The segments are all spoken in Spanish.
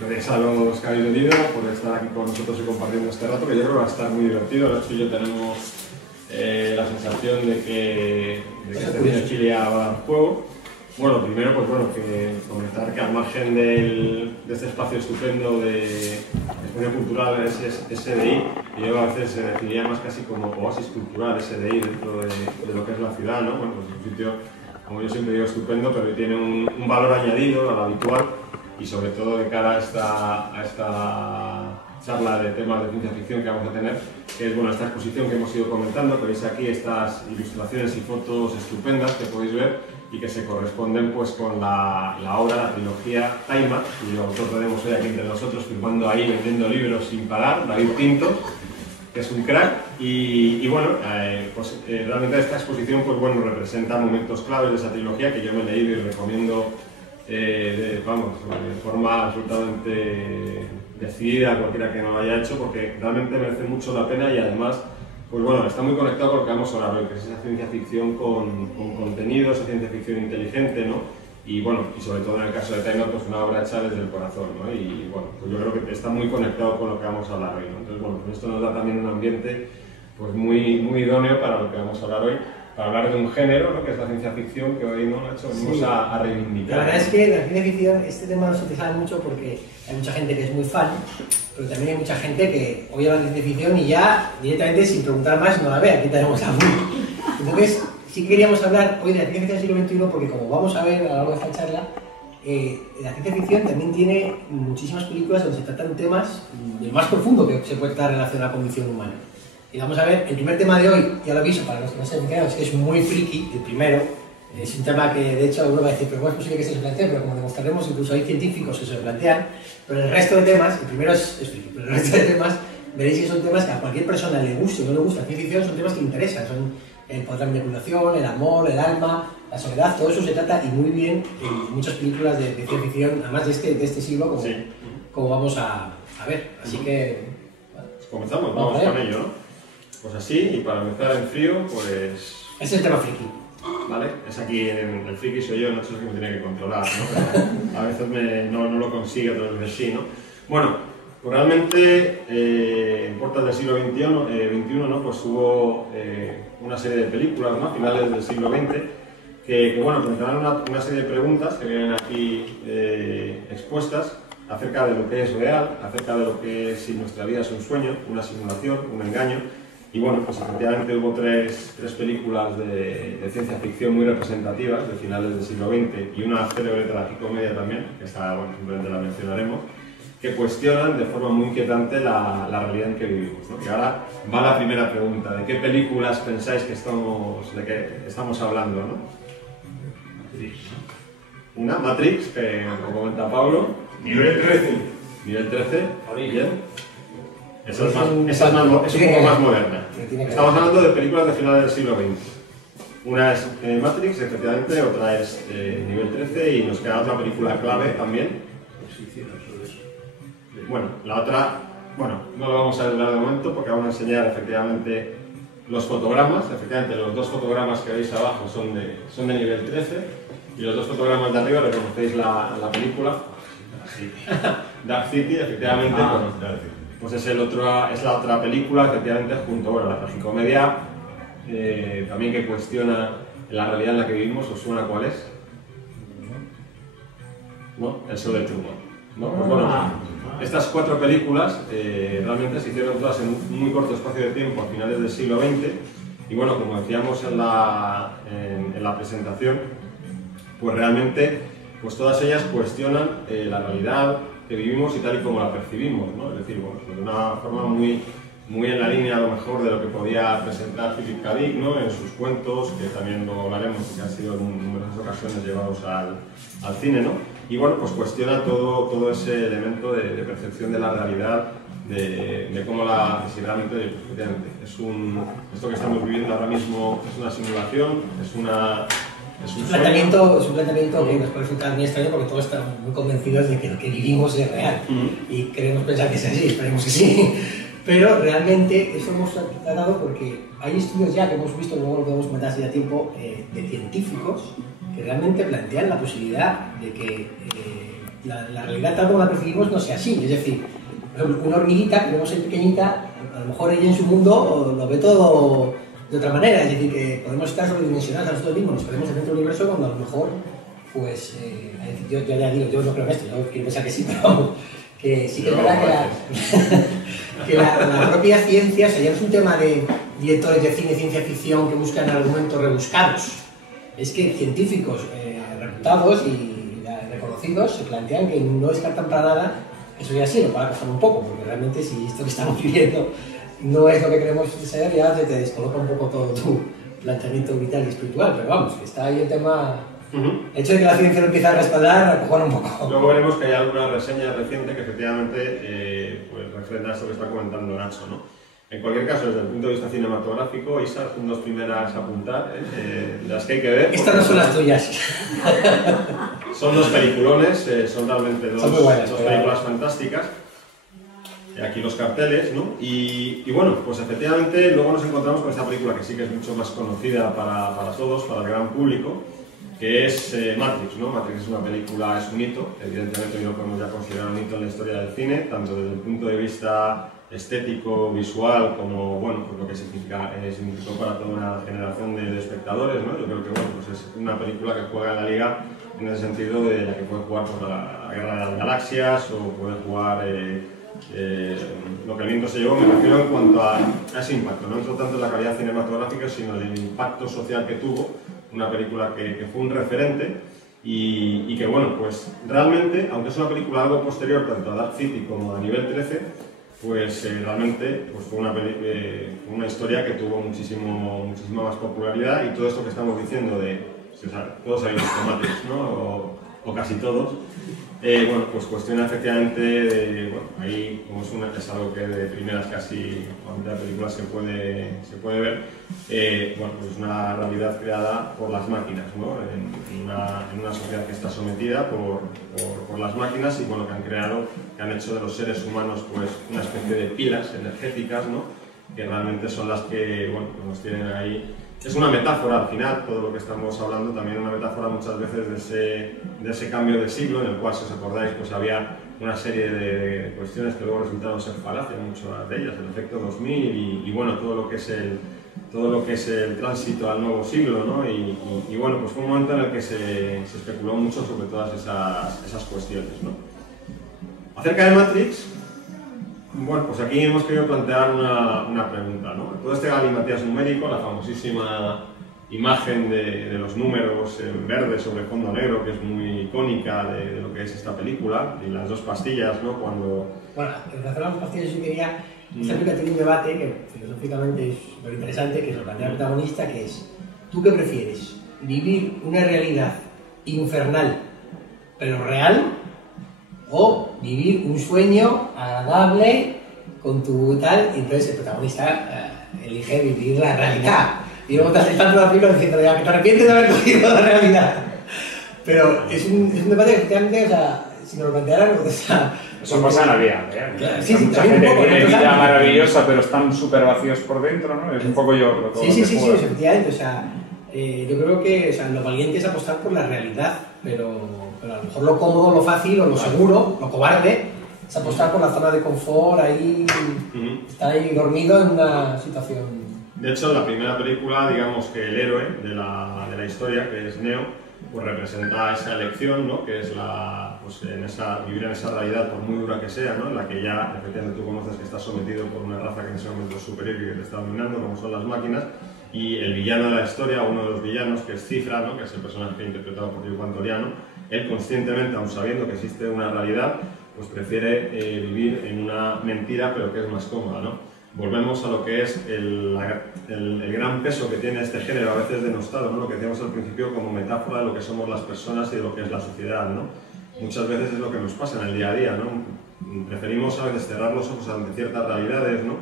Gracias a los que habéis venido por estar aquí con nosotros y compartiendo este rato, que yo creo que va a estar muy divertido. Nacho y yo tenemos la sensación de que este cine Chile va a dar juego. Bueno, primero, pues bueno, que comentar que al margen de este espacio estupendo de espacio cultural SDI, y yo a veces se definiría más casi como oasis cultural SDI dentro de lo que es la ciudad, ¿no? Bueno, pues es un sitio, como yo siempre digo, estupendo, pero tiene un valor añadido al habitual, y sobre todo de cara a esta charla de temas de ciencia ficción que vamos a tener, que es bueno, esta exposición que hemos ido comentando, que veis aquí estas ilustraciones y fotos estupendas que podéis ver y que se corresponden pues con la obra, la trilogía Taima, cuyo autor tenemos hoy aquí entre nosotros firmando ahí, vendiendo libros sin parar, David Pinto, que es un crack, y bueno, realmente esta exposición pues bueno, representa momentos claves de esa trilogía que yo me he leído y recomiendo de forma absolutamente decidida a cualquiera que no lo haya hecho, porque realmente merece mucho la pena y además pues bueno, está muy conectado con lo que vamos a hablar hoy, que es esa ciencia ficción con contenido, esa ciencia ficción inteligente, ¿no? Y bueno, y sobre todo en el caso de Taima, pues una obra hecha desde el corazón, ¿no? Y bueno, pues yo creo que está muy conectado con lo que vamos a hablar hoy, ¿no? Entonces bueno, pues esto nos da también un ambiente pues muy idóneo para lo que vamos a hablar hoy, para hablar de un género, ¿no? Que es la ciencia ficción, que hoy no, Nacho, venimos a reivindicar. La verdad es que la ciencia ficción, este tema nos interesa mucho porque hay mucha gente que es muy fan, pero también hay mucha gente que oye la ciencia ficción y ya directamente sin preguntar más no la ve. Aquí tenemos a Will. Entonces, sí que queríamos hablar hoy de la ciencia ficción del siglo XXI porque, como vamos a ver a lo largo de esta charla, la ciencia ficción también tiene muchísimas películas donde se tratan temas del más profundo que se puede estar relacionado a la condición humana. Y vamos a ver, el primer tema de hoy, ya lo aviso para los que no se han es que es muy friki, el primero. Es un tema que de hecho uno va a decir, pero ¿cómo es posible que se plantee? Pero como demostraremos, incluso hay científicos que se lo plantean, pero el resto de temas, el primero es friki, pero el resto de temas veréis que son temas que a cualquier persona le guste o no le gusta la ciencia ficción, son temas que le interesan, son el poder de la manipulación, el amor, el alma, la soledad, todo eso se trata y muy bien en muchas películas de ciencia ficción, además de este siglo, como vamos a ver. Así que... Bueno, pues comenzamos, vamos con ello, ¿no? Pues así, y para empezar en frío, pues... Es el tema friki. Vale, es aquí el friki soy yo, no sé lo que me tiene que controlar, ¿no? Pero a veces no lo consigue, otras veces sí, ¿no? Bueno, pues realmente en puertas del siglo XXI, ¿no? Pues hubo una serie de películas, ¿no? A finales del siglo XX que bueno, planteaban una serie de preguntas que vienen aquí expuestas acerca de lo que es real, acerca de lo que es si nuestra vida es un sueño, una simulación, un engaño. Y bueno, pues efectivamente hubo tres películas de ciencia ficción muy representativas de finales del siglo XX y una célebre tragicomedia también, que esta, bueno, simplemente la mencionaremos, que cuestionan de forma muy inquietante la realidad en que vivimos, ¿no? Y ahora va la primera pregunta, ¿de qué películas pensáis que estamos hablando, ¿no? Una, Matrix, que como comenta Pablo. Nivel 13. Nivel 13, bien. Esa es un poco más moderna. Estamos hablando de películas de finales del siglo XX. Una es Matrix, efectivamente, otra es Nivel 13 y nos queda otra película clave también. Bueno, la otra, bueno, no lo vamos a hablar de momento porque vamos a enseñar efectivamente los fotogramas. Efectivamente, los dos fotogramas que veis abajo son de Nivel 13 y los dos fotogramas de arriba reconocéis la película. Dark City, efectivamente. Pues es la otra película, efectivamente, junto a la tragicomedia, también que cuestiona la realidad en la que vivimos. ¿Os suena cuál es? ¿No? El show de Truman, ¿no? Pues bueno, estas cuatro películas realmente se hicieron todas en un muy corto espacio de tiempo, a finales del siglo XX, y bueno, como decíamos en la presentación, pues realmente pues todas ellas cuestionan la realidad que vivimos y tal y como la percibimos, ¿no? Es decir, bueno, de una forma muy en la línea a lo mejor de lo que podía presentar Philip K. Dick, ¿no? En sus cuentos, que también lo hablaremos y que han sido en numerosas ocasiones llevados al cine, ¿no? Y bueno, pues cuestiona todo ese elemento de percepción de la realidad, de cómo si realmente, efectivamente, esto que estamos viviendo ahora mismo es una simulación, es un planteamiento que nos puede resultar muy extraño porque todos estamos muy convencidos de que lo que vivimos es real y queremos pensar que es así, esperemos que sí. Pero realmente eso hemos tratado porque hay estudios ya que hemos visto, luego lo podemos comentar hace ya tiempo, de científicos que realmente plantean la posibilidad de que la realidad tal como la percibimos no sea así. Es decir, por ejemplo, una hormiguita que vemos ahí pequeñita, a lo mejor ella en su mundo lo ve todo de otra manera. Es decir, que podemos estar sobredimensionados a nosotros mismos, nos ponemos dentro del universo cuando a lo mejor, pues, yo ya digo, yo no creo en esto, yo quiero pensar que sí, pero vamos, que sí que es verdad que la propia ciencia, o sea, ya no es un tema de directores de cine, ciencia ficción que buscan argumentos rebuscados, es que científicos reputados y reconocidos se plantean que no descartan para nada eso ya sí, lo para coger un poco, porque realmente si esto que estamos viviendo no es lo que queremos ser, ya te descoloca un poco todo tu planteamiento vital y espiritual, pero vamos, que está ahí el tema. El hecho de que la ciencia lo empiece a respaldar, a coger un poco. Luego veremos que hay alguna reseña reciente que efectivamente pues refrenda esto que está comentando Nacho, ¿no? En cualquier caso, desde el punto de vista cinematográfico, esas son dos primeras a apuntar, las que hay que ver. Estas no son las tuyas. Son dos peliculones, son realmente dos películas fantásticas. Aquí los carteles, ¿no? Y bueno, pues efectivamente luego nos encontramos con esta película que sí que es mucho más conocida para todos, para el gran público, que es Matrix, ¿no? Matrix es una película, es un hito, evidentemente no podemos ya considerar un hito en la historia del cine, tanto desde el punto de vista estético, visual, como, bueno, pues lo que significó para toda una generación de espectadores, ¿no? Yo creo que, bueno, pues es una película que juega en la liga en el sentido de la que puede jugar por la Guerra de las Galaxias o puede jugar lo que el viento se llevó, me refiero en cuanto a ese impacto, no entro tanto en la calidad cinematográfica, sino en el impacto social que tuvo, una película que fue un referente y que, bueno, pues realmente, aunque es una película algo posterior tanto a Dark City como a Nivel 13, pues realmente pues fue una historia que tuvo muchísima más popularidad y todo esto que estamos diciendo de, o sea, todos sabéis de Matrix, ¿no? O casi todos. Bueno, pues cuestiona efectivamente, bueno, ahí como es algo que de primeras casi cuando la película se puede ver, bueno, pues es una realidad creada por las máquinas, ¿no? En una sociedad que está sometida por las máquinas y bueno, que han hecho de los seres humanos pues una especie de pilas energéticas, ¿no? Que realmente son las que, bueno, pues nos tienen ahí. Es una metáfora al final, todo lo que estamos hablando, también una metáfora muchas veces de ese cambio de siglo en el cual, si os acordáis, pues había una serie de cuestiones que luego resultaron ser falacias, muchas de ellas, el efecto 2000 y bueno, todo lo que es el tránsito al nuevo siglo, ¿no? Y bueno, pues fue un momento en el que se especuló mucho sobre todas esas cuestiones, ¿no? Acerca de Matrix, bueno, pues aquí hemos querido plantear una pregunta, ¿no? Todo este galimatías numérico, la famosísima imagen de los números en verde sobre fondo negro, que es muy icónica de lo que es esta película, y las dos pastillas, ¿no? Cuando... Bueno, en relación a las pastillas yo quería... Esta película tiene un debate que filosóficamente es súper interesante, que es lo plantea el protagonista, que es, ¿tú qué prefieres? ¿Vivir una realidad infernal, pero real? ¿O vivir un sueño agradable con tu tal? Y entonces el protagonista elige vivir la realidad. Y luego te haces tanto la película diciendo que te arrepientes de haber cogido la realidad. Pero es un debate que efectivamente, o sea, si nos lo plantearan, o sea... Eso pasa en la vida, ¿eh? Claro, sí, mucha gente tiene vida maravillosa, pero están súper vacíos por dentro, ¿no? Es un poco yo... Sí, efectivamente, o sea, yo creo que, o sea, lo valiente es apostar por la realidad, pero a lo mejor lo cómodo, lo fácil o lo seguro, lo cobarde, es apostar por la zona de confort, ahí, estar ahí dormido en una situación... De hecho, la primera película, digamos que el héroe de la historia, que es Neo, pues representa esa elección, ¿no? Que es pues vivir en esa realidad, por muy dura que sea, ¿no? En la que ya, efectivamente, tú conoces que estás sometido por una raza que en ese momento es superior y que te está dominando, como son las máquinas, y el villano de la historia, uno de los villanos, que es Cifra, ¿no? Que es el personaje interpretado por Diego Antoriano, él conscientemente, aun sabiendo que existe una realidad, pues prefiere vivir en una mentira, pero que es más cómoda, ¿no? Volvemos a lo que es el gran peso que tiene este género, a veces denostado, ¿no? Lo que decíamos al principio como metáfora de lo que somos las personas y de lo que es la sociedad, ¿no? Muchas veces es lo que nos pasa en el día a día, ¿no? Preferimos a veces cerrar los ojos ante ciertas realidades, ¿no?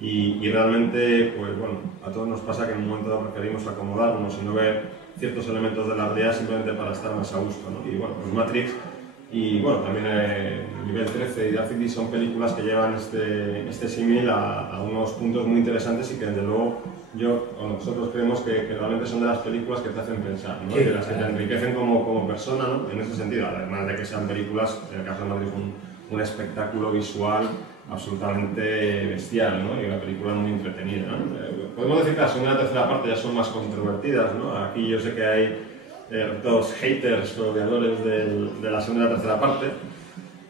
Y realmente, pues bueno, a todos nos pasa que en un momento dado preferimos acomodarnos y no ver ciertos elementos de la realidad simplemente para estar más a gusto, ¿no? Y bueno, pues Matrix y bueno, también Nivel 13 y Dark City son películas que llevan este símil a unos puntos muy interesantes y que desde luego nosotros creemos que realmente son de las películas que te hacen pensar, ¿no? Sí, De las que te enriquecen como persona, ¿no? En ese sentido, además de que sean películas, en el caso de Matrix, un espectáculo visual absolutamente bestial, ¿no? Y una película muy entretenida, ¿no? Podemos decir que la segunda y la tercera parte ya son más controvertidas, ¿no? Aquí yo sé que hay todos haters o odiadores de la segunda y la tercera parte.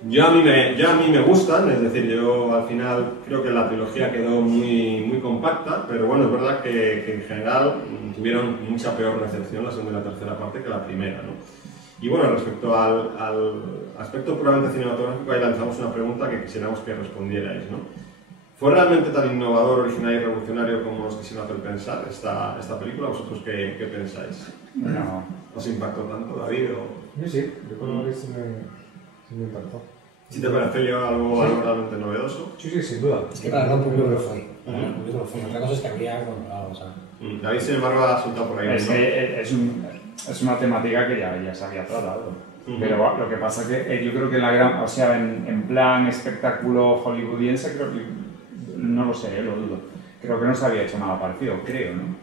A mí me gustan, es decir, yo al final creo que la trilogía quedó muy compacta, pero bueno, es verdad que en general tuvieron mucha peor recepción la segunda y la tercera parte que la primera, ¿no? Y bueno, respecto al aspecto puramente cinematográfico, ahí lanzamos una pregunta que quisiéramos que respondierais, ¿no? ¿Fue realmente tan innovador, original y revolucionario como nos quisieron hacer pensar esta película? ¿Vosotros qué pensáis? No. ¿Os impactó tanto, David? Sí, yo creo que sí me impactó. ¿Si te pareció algo realmente novedoso? Sí, sin duda. Es que para el gran público lo fue. Otra cosa es que habría controlado, o sea. David, sin embargo, ha soltado por ahí, ¿no? Es una temática que ya se había tratado. Pero lo que pasa que yo creo que en plan espectáculo hollywoodiense, creo que, no lo sé, lo dudo. Creo que no se había hecho nada parecido, creo, ¿no?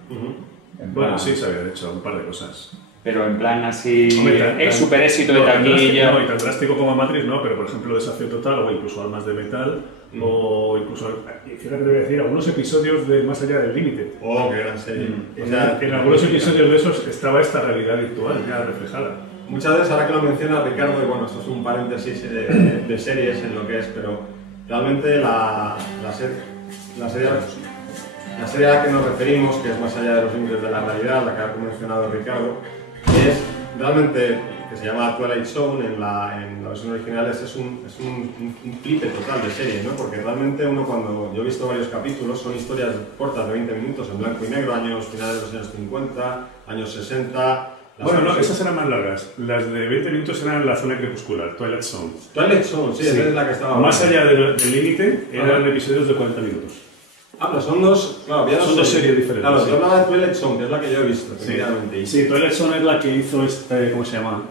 Bueno, sí, se habían hecho un par de cosas. Pero en plan así, Hombre, super éxito de taquilla. No, y tan drástico como Matrix, no, pero por ejemplo Desafío Total o incluso Almas de Metal, o incluso, fíjate que te voy a decir, algunos episodios de Más Allá del Límite. Oh, qué gran serie. En algunos episodios de esos estaba esta realidad virtual ya reflejada. Muchas veces, ahora que lo menciona Ricardo, y bueno, esto es un paréntesis de series en lo que es, pero realmente la serie a la que nos referimos, que es Más Allá de los Límites de la Realidad, la que ha mencionado Ricardo, es realmente, que se llama Twilight Zone en la versión original, es un flipe total de serie, ¿no? Porque realmente yo he visto varios capítulos, son historias cortas de 20 minutos en blanco y negro, finales de los años 50, años 60... Bueno, no, esas eran más largas. Las de 20 minutos eran la zona crepuscular, Twilight Zone. Twilight Zone, sí, esa es la que estaba... Más allá del límite, eran episodios de 40 minutos. Pero son dos... Claro, son dos series diferentes. Claro, sí. yo hablaba de Twilight Zone, que es la que yo he visto, efectivamente. Sí, Twilight Zone es la que hizo ¿cómo se llama?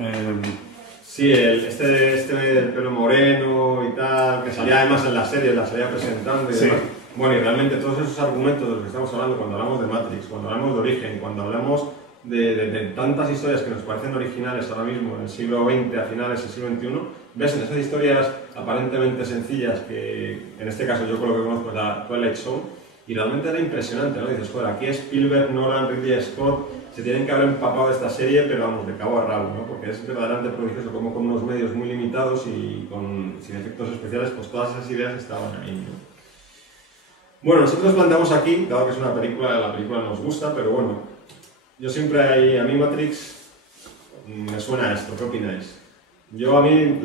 Sí, el pelo moreno y tal, que salía además en la serie, la salía presentando y demás. Bueno, y realmente todos esos argumentos de los que estamos hablando cuando hablamos de Matrix, cuando hablamos de Origen, cuando hablamos de tantas historias que nos parecen originales ahora mismo, en el siglo XX, a finales del siglo XXI, ves en esas historias aparentemente sencillas, que en este caso yo con lo que conozco es la Twilight Zone, y realmente era impresionante, ¿no? Dices, joder, aquí Spielberg, Nolan, Ridley Scott se tienen que haber empapado de esta serie, pero vamos, de cabo a rabo, ¿no? Porque es verdaderamente prodigioso como con unos medios muy limitados y sin efectos especiales, pues todas esas ideas estaban ahí, ¿no? Bueno, nosotros planteamos aquí, dado que es una película, la película nos gusta, pero bueno, yo siempre, a mí Matrix me suena a esto, ¿qué opináis? A mí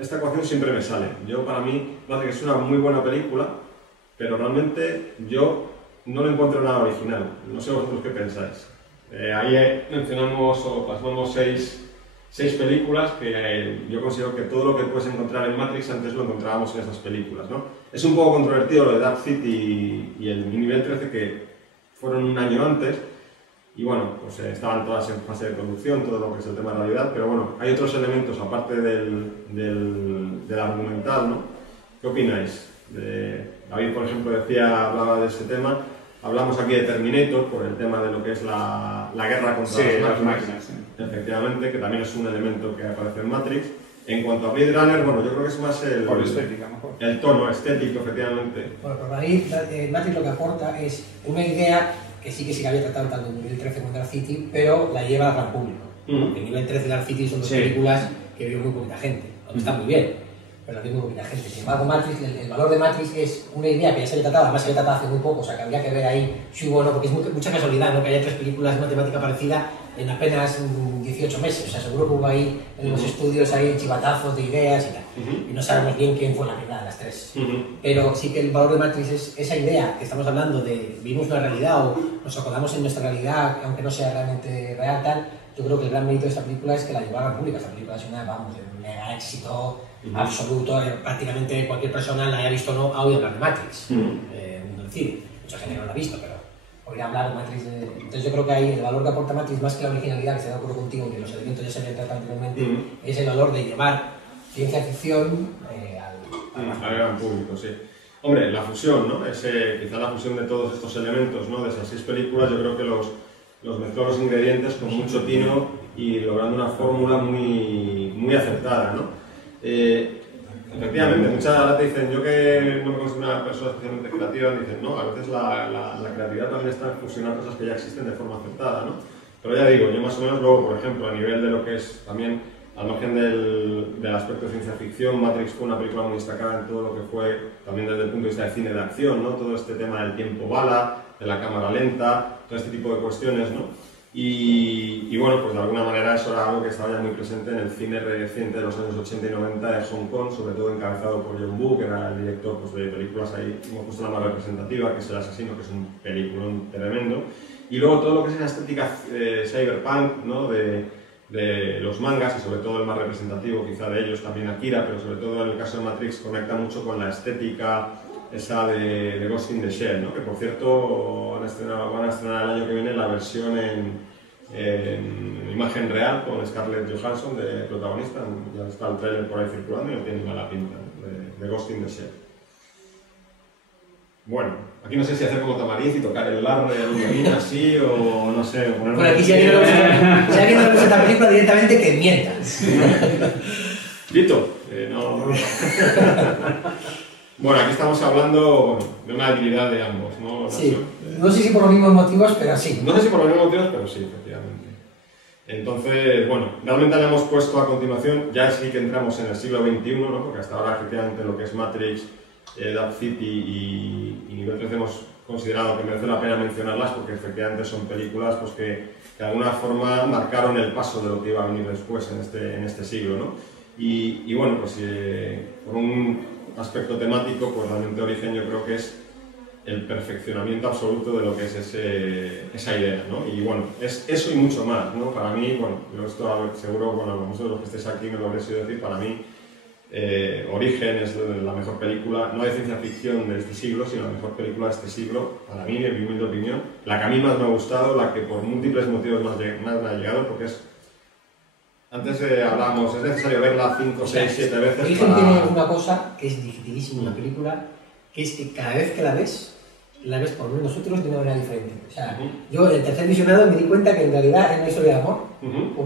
esta ecuación siempre me sale. Para mí Matrix es una muy buena película, pero realmente yo no le encuentro nada original. No sé vosotros qué pensáis. Ahí mencionamos o plasmamos seis películas que yo considero que todo lo que puedes encontrar en Matrix antes lo encontrábamos en esas películas, ¿no? Es un poco controvertido lo de Dark City y el nivel 13 que fueron un año antes. Y bueno, pues estaban todas en fase de producción, todo lo que es el tema de realidad, pero bueno, hay otros elementos aparte del argumental, ¿no? ¿Qué opináis? David, por ejemplo, hablaba de este tema. Hablamos aquí de Terminator por el tema de lo que es la guerra contra las máquinas. Sí. Efectivamente, que también es un elemento que aparece en Matrix. En cuanto a Blade Runner, bueno, yo creo que es más el tono estético, efectivamente. Bueno, por ahí Matrix lo que aporta es una idea que sí que había tratado tanto en nivel 13 como Dark City, pero la lleva al gran público. Porque nivel 13 y Dark City son dos películas que vio muy poquita gente, aunque están muy bien, pero la vio muy poquita gente. Sin embargo, Matrix, el valor de Matrix es una idea que ya se había tratado, además se había tratado hace muy poco, o sea que habría que ver ahí si hubo o no, porque es mucha casualidad, ¿no? Que haya tres películas de matemática parecida en apenas 18 meses, o sea, seguro que hubo ahí en los estudios hay chivatazos de ideas y tal, y no sabemos bien quién fue la primera de las tres. Pero sí que el valor de Matrix es esa idea que estamos hablando de vivimos una realidad o nos acordamos en nuestra realidad, aunque no sea realmente real, tal. Yo creo que el gran mérito de esta película es que la llevaron pública. Esta película es un mega éxito absoluto, prácticamente cualquier persona, la haya visto o no, ha oído hablar de Matrix, en el mundo del cine. Mucha gente no la ha visto, pero oír hablar de Matrix. Entonces yo creo que ahí el valor que aporta Matrix, más que la originalidad, que estoy de acuerdo contigo, que los elementos ya se habían tratado anteriormente, es el valor de llevar ciencia ficción al gran público, sí. Hombre, la fusión, ¿no? Quizá la fusión de todos estos elementos, ¿no? De esas 6 películas, yo creo que los mezcló los ingredientes con mucho tino y logrando una fórmula muy acertada, ¿no? Efectivamente, muchas veces te dicen, yo que no me considero una persona especialmente creativa, dicen, no, a veces la creatividad también está en fusionar cosas que ya existen de forma acertada, ¿no? Pero ya digo, yo más o menos luego, por ejemplo, a nivel de lo que es también, al margen del aspecto de ciencia ficción, Matrix fue una película muy destacada en todo lo que fue, también desde el punto de vista de cine de acción, ¿no? Todo este tema del tiempo bala, de la cámara lenta, todo este tipo de cuestiones, ¿no? Y bueno, pues de alguna manera eso era algo que estaba ya muy presente en el cine reciente de los años 80 y 90 de Hong Kong, sobre todo encabezado por John Woo, que era el director pues, de películas ahí, hemos puesto la más representativa, que es El Asesino, que es un peliculón tremendo. Y luego todo lo que es la estética cyberpunk, ¿no? de los mangas, y sobre todo el más representativo quizá de ellos, también Akira, pero sobre todo en el caso de Matrix conecta mucho con la estética esa de Ghost in the Shell, ¿no? Que por cierto van a estrenar el año que viene la versión en imagen real con Scarlett Johansson de protagonista. Ya está el trailer por ahí circulando y no tiene mala pinta, ¿no? de Ghost in the Shell. Bueno, aquí no sé si hacer como Tamariz y tocar el largo del violín así o no sé. Bueno, aquí si alguien no le gusta esta película directamente que mienta. Tito, no. Bueno, aquí estamos hablando de una habilidad de ambos, ¿no? Sí, no sé si por los mismos motivos, pero sí. No sé si por los mismos motivos, pero sí, efectivamente. Entonces, bueno, realmente le hemos puesto a continuación, ya sí que entramos en el siglo XXI, ¿no? Porque hasta ahora efectivamente lo que es Matrix, Dark City y Nivel 13 hemos considerado que merece la pena mencionarlas porque efectivamente son películas pues, que de alguna forma marcaron el paso de lo que iba a venir después en este siglo, ¿no? Y bueno, pues por un aspecto temático, pues realmente Origen yo creo que es el perfeccionamiento absoluto de lo que es esa idea, ¿no? Y bueno, es eso y mucho más, ¿no? Para mí, bueno, yo esto seguro, bueno, muchos de los que estéis aquí me lo habréis oído decir, para mí Origen es la mejor película, no de ciencia ficción de este siglo, sino la mejor película de este siglo, para mí, en mi humilde opinión, la que a mí más me ha gustado, la que por múltiples motivos más me ha llegado, porque es... Antes hablábamos, es necesario verla 5, 6, 7 veces. Origen tiene una cosa que es dificilísima en una película, que es que cada vez que la ves por lo menos nosotros de una manera diferente. O sea, yo en el tercer visionado me di cuenta que en realidad es una historia de amor.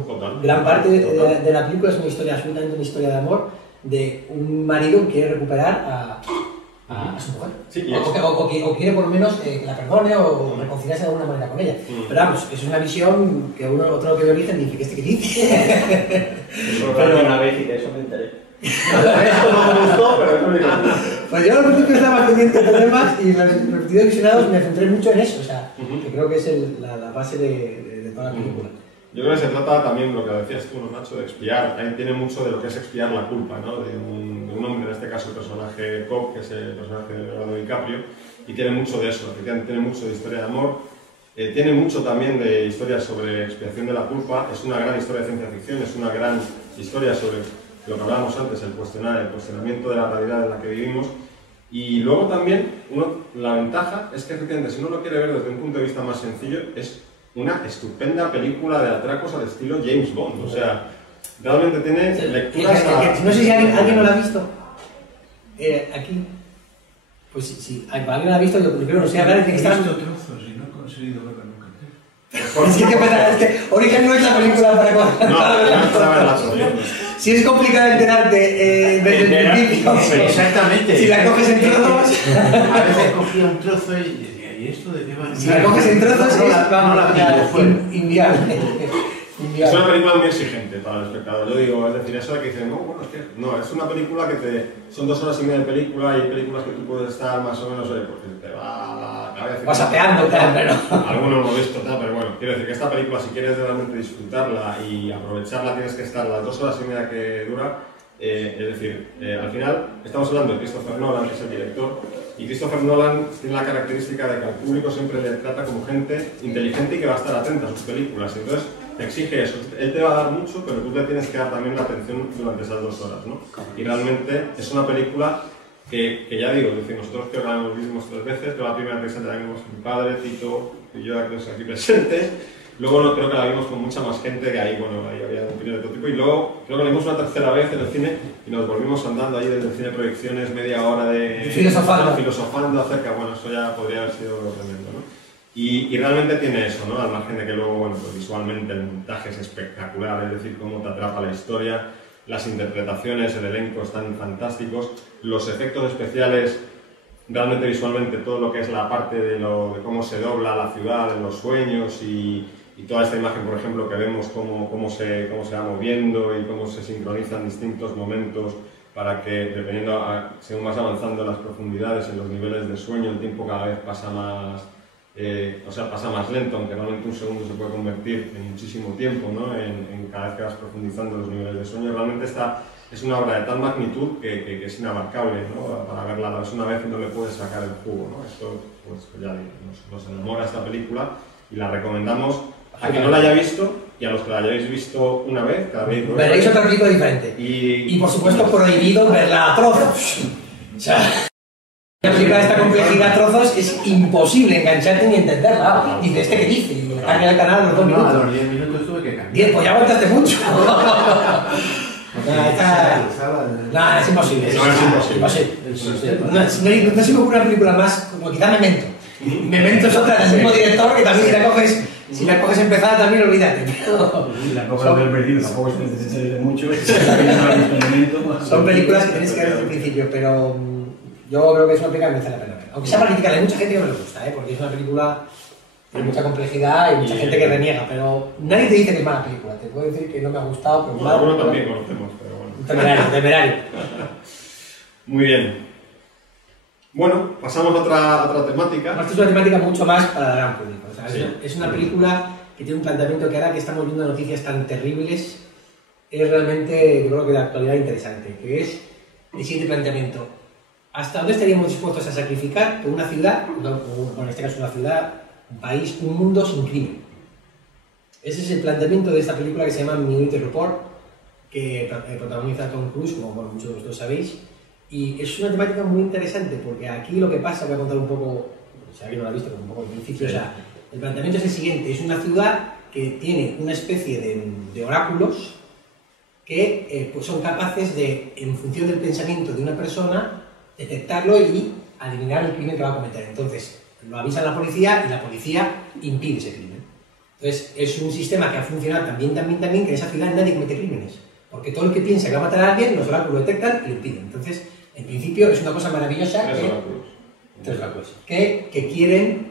Total. Gran parte de la película es una historia, absolutamente una historia de amor, de un marido que quiere recuperar a su mujer. Sí, o quiere por lo menos que la perdone o reconciliarse de alguna manera con ella. Pero vamos, es una visión que otro que de Origen dice, ¿que dice? Pero una vez y de eso me enteré. Eso no me gustó, pero es único. Pues yo al principio estaba pendiente de temas y en los repetidos visionados me centré mucho en eso, o sea, que creo que es la base de toda la película. Yo creo que se trata también, lo que decías tú, ¿no, Nacho?, de expiar. Ahí tiene mucho de lo que es expiar la culpa, ¿no? De un hombre, en este caso el personaje Cobb, que es el personaje de Leonardo DiCaprio, y tiene mucho de eso, tiene mucho de historia de amor, tiene mucho también de historia sobre expiación de la culpa, es una gran historia de ciencia ficción, es una gran historia sobre lo que hablábamos antes, el cuestionamiento de la realidad en la que vivimos. Y luego también, la ventaja es que efectivamente, si uno lo quiere ver desde un punto de vista más sencillo, es una estupenda película de atracos al estilo James Bond. O sea, realmente tiene lecturas no sé si alguien no la ha visto aquí. Pues si alguien la ha visto, yo creo que no sé hablar de que está... He visto trozos y no he conseguido verla nunca. Es que Origen no es la película para cuando... No, para verla. Si es complicado enterarte desde el principio, exactamente. Si la coges en trozos... A veces cogía un trozo y decía, ¿y esto de qué va? Si la coges en trozos es inviable. Es una película muy exigente para el espectador. Yo digo, es decir, eso de que dicen, no, bueno, es que no, es una película que son 2 horas y media de película y hay películas que tú puedes estar más o menos, porque te va a la cabeza. Vas apeando, pero... Algunos lo he visto, pero bueno, quiero decir que esta película, si quieres realmente disfrutarla y aprovecharla, tienes que estar las 2 horas y media que dura. Es decir, al final estamos hablando de Christopher Nolan, que es el director, y Christopher Nolan tiene la característica de que al público siempre le trata como gente inteligente y que va a estar atenta a sus películas. Entonces, te exige eso. Él te va a dar mucho, pero tú te tienes que dar también la atención durante esas 2 horas, ¿no? Y realmente es una película que ya digo, es decir, nosotros que la hemos visto 3 veces, pero la primera vez que la vimos mi padre, Tito y yo aquí presentes, Luego no, creo que la vimos con mucha más gente, que ahí, bueno, ahí había opiniones de todo tipo. Y luego creo que la vimos una tercera vez en el cine y nos volvimos andando ahí desde el cine de proyecciones, media hora de filosofando acerca, bueno, eso ya podría haber sido tremendo, ¿no? Y realmente tiene eso, ¿no? Al margen de que luego, bueno, pues visualmente el montaje es espectacular, es decir, cómo te atrapa la historia, las interpretaciones, el elenco están fantásticos, los efectos especiales, realmente visualmente todo lo que es la parte de cómo se dobla la ciudad, en los sueños y toda esta imagen, por ejemplo, que vemos cómo se va moviendo y cómo se sincronizan distintos momentos para que, dependiendo, según vas avanzando las profundidades, en los niveles de sueño, el tiempo cada vez pasa más, pasa más lento, aunque realmente un segundo se puede convertir en muchísimo tiempo, ¿no? En cada vez que vas profundizando los niveles de sueño. Realmente es una obra de tal magnitud que es inabarcable, ¿no? Para verla es una vez y no le puedes sacar el jugo, ¿no? Esto, pues ya digo, nos enamora esta película y la recomendamos a quien no la haya visto y a los que la hayáis visto una vez, cada vez. Veréis otra película diferente. Y por supuesto prohibido verla a trozos. O sea, una película de esta complejidad a trozos es imposible engancharte ni entenderla. Dice, ¿este qué dice? Y le cambia el canal a los 2 minutos. No, a los 10 minutos tuve que cambiar. 10, pues ya aguantaste mucho. No, es imposible. No, se me ocurre una película más, como quizá Memento. Memento es otra del mismo director que también si la coges empezada también olvídate. La coges del principio tampoco es necesario de mucho. Son películas que tienes que ver desde el principio, pero yo creo que es una película que merece la pena ver. Aunque sea para criticarla, hay mucha gente que no le gusta, porque es una película de mucha complejidad y mucha gente que reniega, pero nadie te dice que es mala película. Te puedo decir que no me ha gustado, pero bueno, alguno también conocemos, pero bueno. Temerario. Muy bien. Bueno, pasamos a otra temática. Esta es una temática mucho más para el gran público. O sea, Sí. Es una película que tiene un planteamiento que ahora que estamos viendo noticias tan terribles, es realmente, yo creo que de actualidad interesante, que es el siguiente planteamiento. ¿Hasta dónde estaríamos dispuestos a sacrificar por una ciudad, o en este caso una ciudad, un país, un mundo sin crimen? Ese es el planteamiento de esta película que se llama Minority Report, que protagoniza Tom Cruise, como bueno, muchos de vosotros sabéis. Y es una temática muy interesante porque aquí lo que pasa, voy a contar un poco, si alguien no lo ha visto, un poco al principio, o sea, el planteamiento es el siguiente, es una ciudad que tiene una especie de oráculos que pues son capaces de, en función del pensamiento de una persona, detectarlo y adivinar el crimen que va a cometer. Entonces, lo avisa a la policía y la policía impide ese crimen. Entonces, es un sistema que ha funcionado también que en esa ciudad nadie comete crímenes. Porque todo el que piensa que va a matar a alguien, los oráculos detectan y lo impiden. Entonces, en principio, es una cosa maravillosa que quieren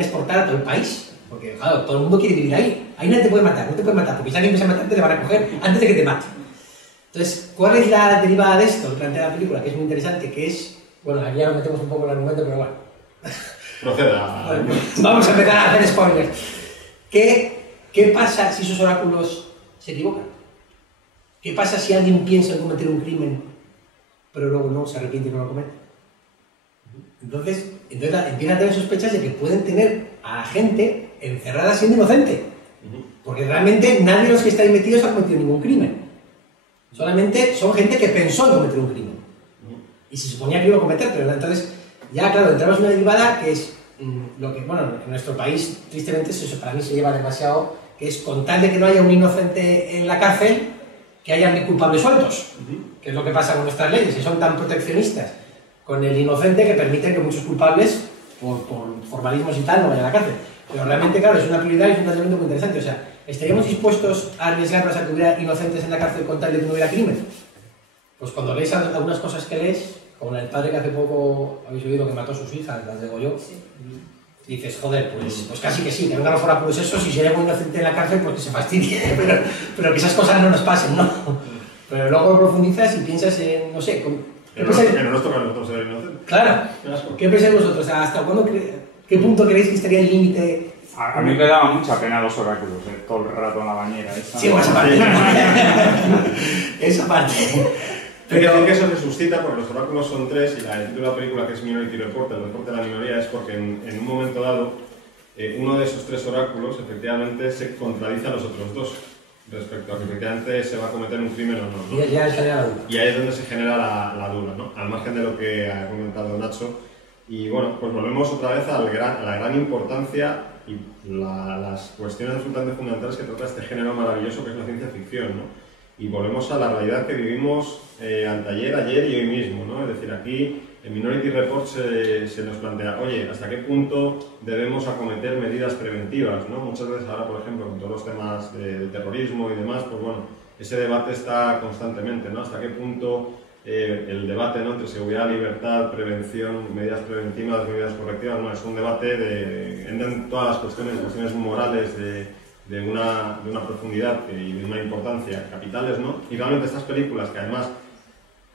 exportar a todo el país. Porque, claro, todo el mundo quiere vivir ahí. Ahí nadie te puede matar, no te puede matar. Porque si alguien empieza a matarte, te van a coger antes de que te mate. Entonces, ¿cuál es la derivada de esto? Que plantea la película, que es muy interesante, que es... Bueno, aquí ya nos metemos un poco en el argumento, pero bueno. Proceda. Vamos a empezar a hacer spoilers. ¿Qué pasa si esos oráculos se equivocan? ¿Qué pasa si alguien piensa en cometer un crimen, pero luego no se arrepiente y no lo comete? Entonces empiezan a tener sospechas de que pueden tener a la gente encerrada siendo inocente. Porque realmente nadie de los que está ahí metidos ha cometido ningún crimen. Solamente son gente que pensó en cometer un crimen. Y se suponía que iba a cometer, pero entonces ya, claro, entramos en una derivada que es lo que, bueno, en nuestro país, tristemente, eso para mí se lleva demasiado, que es con tal de que no haya un inocente en la cárcel, que haya mil culpables sueltos, que es lo que pasa con nuestras leyes, que son tan proteccionistas con el inocente que permiten que muchos culpables, por formalismos y tal, no vayan a la cárcel. Pero realmente, claro, es una prioridad y es un planteamiento muy interesante. O sea, ¿estaríamos dispuestos a arriesgarnos a que hubiera inocentes en la cárcel con tal de que no hubiera crimen? Pues cuando lees algunas cosas que lees, como el padre que hace poco habéis oído que mató a sus hijas, las degolló, y dices, joder, pues casi que sí, que vengan los oráculos esos, y si hay algún inocente en la cárcel, pues que se fastidie, pero que esas cosas no nos pasen, ¿no? Pero luego profundizas y piensas en, no sé, que no nos toca a nosotros ser inocentes. Claro, ¿qué pensáis vosotros? ¿Hasta cuándo qué punto creéis que estaría el límite? A mí me daba mucha pena los oráculos, todo el rato en la bañera. Sí, esa parte. Esa parte. Hay que decir que eso se suscita porque los oráculos son 3 y el título de la película, que es Minority Report, el reporte de la minoría, es porque en un momento dado uno de esos 3 oráculos efectivamente se contradice a los otros 2 respecto a que efectivamente se va a cometer un crimen o no, ¿no? Y ya genera la duda. Y ahí es donde se genera la duda, ¿no? Al margen de lo que ha comentado Nacho. Y bueno, pues volvemos otra vez a la gran importancia y las cuestiones absolutamente fundamentales que trata este género maravilloso que es la ciencia ficción, ¿no? Y volvemos a la realidad que vivimos anteayer, ayer y hoy mismo, ¿no? Es decir, aquí en Minority Report se nos plantea, oye, ¿hasta qué punto debemos acometer medidas preventivas, ¿no? Muchas veces ahora, por ejemplo, con todos los temas de terrorismo y demás, pues bueno, ese debate está constantemente, ¿no? ¿Hasta qué punto el debate, ¿no?, entre seguridad, libertad, prevención, medidas preventivas, medidas correctivas, no, es un debate en todas las cuestiones morales de una profundidad y de una importancia capitales, ¿no? Y realmente estas películas, que además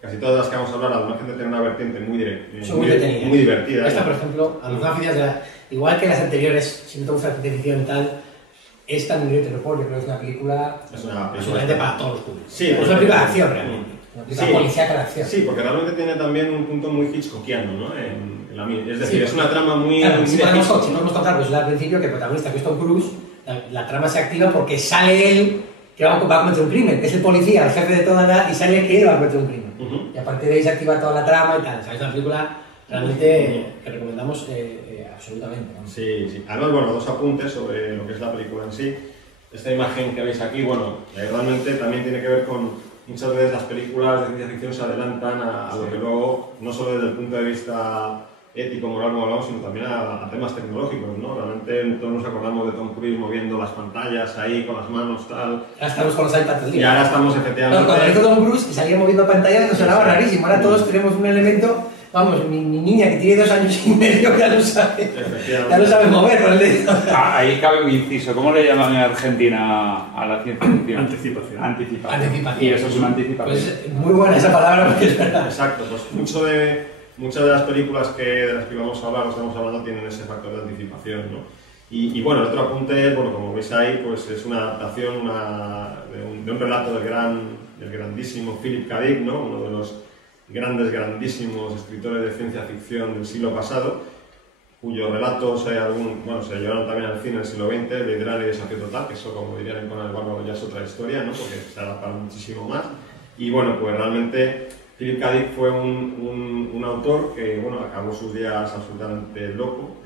casi todas las que vamos a hablar, al margen de tener una vertiente muy divertida. Esta, por ejemplo, a los aficionados, igual que las anteriores, si no te gusta la ciencia ficción y tal, esta Minority Report, yo creo que es una película absolutamente para todos los públicos. Sí, es una película de acción, realmente. Una película policíaca de acción. Sí, porque realmente tiene también un punto muy hitchcockiano, ¿no? Es decir, es una trama muy... Claro, si podemos contar, pues al principio, que el protagonista, que es Tom Cruise, la trama se activa porque sale él que va a cometer un crimen, que es el policía, el jefe de toda la... y sale que él va a cometer un crimen. Y a partir de ahí se activa toda la trama y tal. O sea, es una película realmente que recomendamos absolutamente, ¿no? Sí, sí. Además, bueno, dos apuntes sobre lo que es la película en sí. Esta imagen que veis aquí, bueno, realmente también tiene que ver con muchas veces las películas de ciencia ficción se adelantan a lo que luego, no solo desde el punto de vista ético, moral, como hablamos, sino también a temas tecnológicos, ¿no? Realmente todos nos acordamos de Tom Cruise moviendo las pantallas ahí con las manos, tal. Ahora estamos con los iPads. Y ahora estamos efectivamente... Cuando hizo Tom Cruise y salía moviendo pantallas nos sonaba rarísimo. Ahora todos tenemos un elemento... Vamos, mi niña que tiene 2 años y medio ya lo sabe. Ya lo sabe mover con el dedo. Ahí cabe un inciso. ¿Cómo le llaman en Argentina a la ciencia ficción? Anticipación. Anticipación. Y eso es una anticipación. Pues muy buena esa palabra porque es verdad. Exacto, pues muchas de las películas de las que vamos a hablar, estamos hablando, tienen ese factor de anticipación, ¿no? Y bueno, el otro apunte es, bueno, como veis ahí, pues es una adaptación de un relato del grandísimo Philip K. Dick, ¿no? Uno de los grandísimos escritores de ciencia ficción del siglo pasado, cuyos relatos se llevaron también al cine en el siglo XX, Blade Runner y Desafío Total, que eso, como dirían en Conan el Bárbaro, ya es otra historia, ¿no? Porque se adapta muchísimo más. Y bueno, pues realmente Philip K. Dick fue un autor que, bueno, acabó sus días absolutamente loco.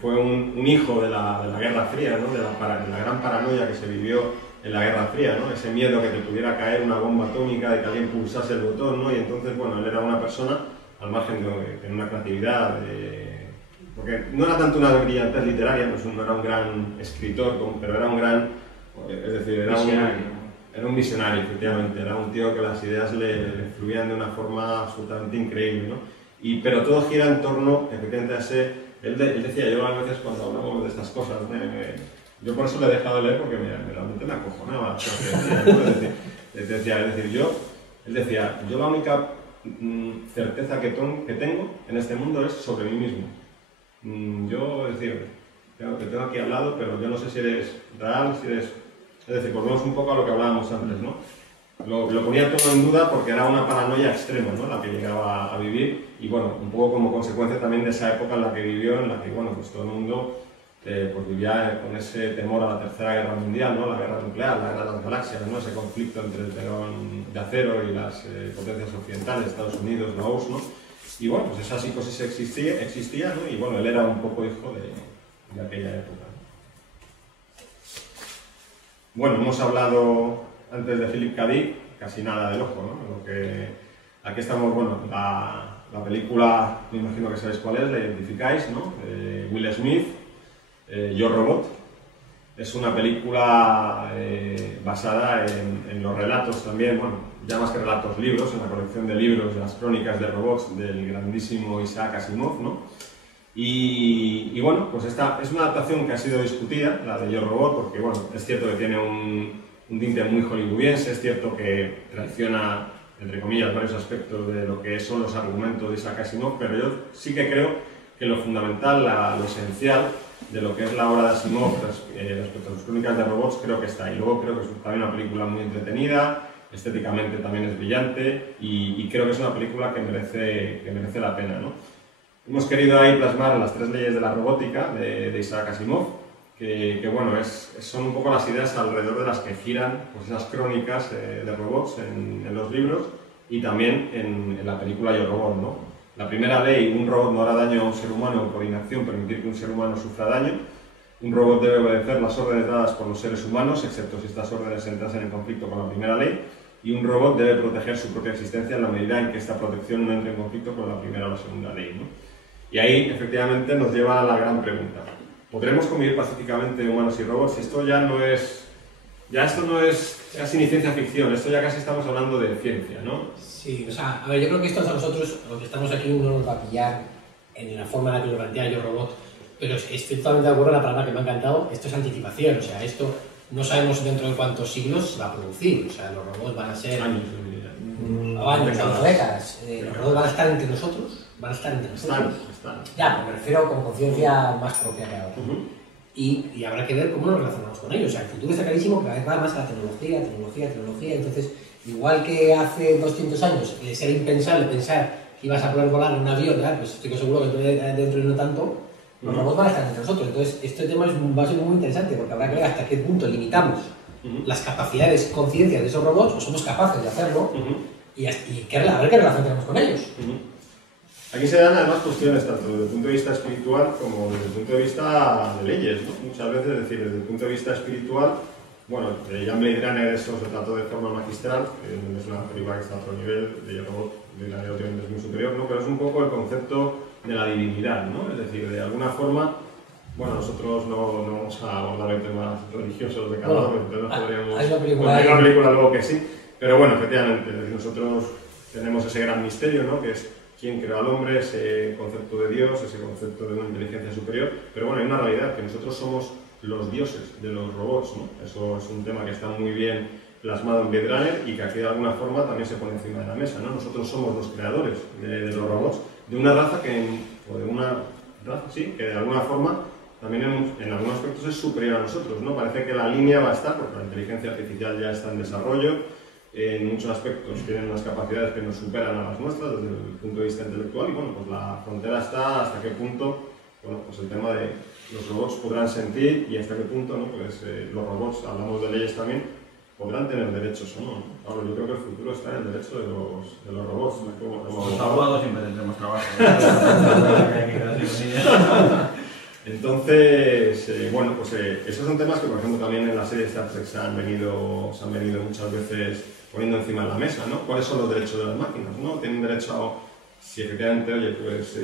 Fue un hijo de la Guerra Fría, ¿no? De la gran paranoia que se vivió en la Guerra Fría, ¿no? Ese miedo que te pudiera caer una bomba atómica, de que alguien pulsase el botón, ¿no? Y entonces, bueno, él era una persona, al margen de una creatividad, porque no era tanto una brillantez literaria, pues no era un gran escritor, pero era un gran, es decir, era un visionario, efectivamente, era un tío que las ideas le fluían de una forma absolutamente increíble, ¿no? Pero todo gira en torno, efectivamente, a ese... Él decía, yo a veces cuando hablamos de estas cosas, yo por eso le he dejado de leer porque realmente me acojonaba. Él decía, yo la única certeza que tengo en este mundo es sobre mí mismo. Yo, es decir, te tengo aquí al lado, pero yo no sé si eres real, si eres... Es decir, volvemos un poco a lo que hablábamos antes, ¿no? Lo ponía todo en duda porque era una paranoia extrema, ¿no?, la que llegaba a vivir, y bueno, un poco como consecuencia también de esa época en la que vivió, en la que, bueno, pues todo el mundo pues vivía con ese temor a la Tercera Guerra Mundial, ¿no?, la guerra nuclear, la guerra de las galaxias, ¿no?, ese conflicto entre el telón de acero y las potencias occidentales, Estados Unidos, la URSS, ¿no? Y bueno, pues esa psicosis existía, ¿no? Y bueno, él era un poco hijo de aquella época. Bueno, hemos hablado antes de Philip K. Dick, casi nada del ojo, ¿no? Aquí estamos, bueno, la película, me imagino que sabéis cuál es, la identificáis, ¿no? Will Smith, Yo Robot. Es una película basada en los relatos también, bueno, ya más que relatos, libros, en la colección de libros de las crónicas de robots del grandísimo Isaac Asimov, ¿no? Y bueno, pues esta es una adaptación que ha sido discutida, la de Yo Robot, porque bueno, es cierto que tiene un tinte muy hollywoodiense, es cierto que traiciona, entre comillas, varios aspectos de lo que son los argumentos de Isaac Asimov, pero yo sí que creo que lo fundamental, lo esencial de lo que es la obra de Asimov respecto a sus crónicas de robots, creo que está ahí. Luego creo que es también una película muy entretenida, estéticamente también es brillante, y creo que es una película que merece la pena, ¿no? Hemos querido ahí plasmar las 3 leyes de la robótica de Isaac Asimov, que bueno, son un poco las ideas alrededor de las que giran pues, esas crónicas de robots en los libros y también en la película Yo Robot, ¿no? La primera ley, un robot no hará daño a un ser humano por inacción, permitir que un ser humano sufra daño. Un robot debe obedecer las órdenes dadas por los seres humanos, excepto si estas órdenes entrasen en conflicto con la primera ley, y un robot debe proteger su propia existencia en la medida en que esta protección no entre en conflicto con la primera o la segunda ley, ¿no? Y ahí, efectivamente, nos lleva a la gran pregunta. ¿Podremos convivir pacíficamente humanos y robots? Esto ya no es... Ya esto no es casi ni ciencia ficción, esto ya casi estamos hablando de ciencia, ¿no? Sí, o sea, a ver, yo creo que esto a nosotros, los que estamos aquí, no nos va a pillar en la forma en la que lo plantea Yo Robot, pero estoy totalmente de acuerdo en la palabra que me ha encantado, esto es anticipación, o sea, esto no sabemos dentro de cuántos siglos se va a producir, o sea, los robots van a ser... Años, o décadas, los robots van a estar entre nosotros, Están. Ya, pero me refiero con conciencia más propia que ahora. Y habrá que ver cómo nos relacionamos con ellos. O sea, el futuro está clarísimo, cada vez va más a la tecnología. Entonces, igual que hace 200 años era impensable pensar que ibas a poder volar en un avión, pues estoy seguro que dentro de no tanto, los robots van a estar entre nosotros. Entonces, este tema va a ser muy interesante, porque habrá que ver hasta qué punto limitamos las capacidades, conciencias de esos robots, o somos capaces de hacerlo, y a ver qué relación tenemos con ellos. Aquí se dan además cuestiones tanto desde el punto de vista espiritual como desde el punto de vista de leyes, ¿no? Muchas veces, es decir, desde el punto de vista espiritual, bueno, Jan Blade Runner eso se trató de forma magistral, es una película que está a otro nivel, de Yo Robot, Blade Runner obviamente es muy superior, ¿no? Pero es un poco el concepto de la divinidad, ¿no? Es decir, de alguna forma, bueno, nosotros no vamos a abordar el tema religioso de cada uno, entonces no podríamos... Hay una película luego que sí, pero bueno, efectivamente, nosotros tenemos ese gran misterio, ¿no? Que es quién creó al hombre, ese concepto de Dios, ese concepto de una inteligencia superior, pero bueno, hay una realidad, que nosotros somos los dioses de los robots, ¿no? Eso es un tema que está muy bien plasmado en Blade Runner y que aquí de alguna forma también se pone encima de la mesa, ¿no? Nosotros somos los creadores de los robots, de una raza que de alguna forma también en algunos aspectos es superior a nosotros, ¿no? Parece que la línea va a estar, porque la inteligencia artificial ya está en desarrollo, en muchos aspectos tienen unas capacidades que nos superan a las nuestras desde el punto de vista intelectual y bueno, pues la frontera está hasta qué punto, bueno, pues el tema de los robots podrán sentir y hasta qué punto, ¿no? Pues los robots, hablamos de leyes también, podrán tener derechos o no, ¿no? Claro, yo creo que el futuro está en el derecho de los robots. Los abogados siempre tendremos trabajo. Entonces, bueno, pues esos son temas que, por ejemplo, también en la serie Star Trek se han venido muchas veces poniendo encima de la mesa, ¿no? ¿Cuáles son los derechos de las máquinas, no? Tienen derecho a, si efectivamente, oye, pues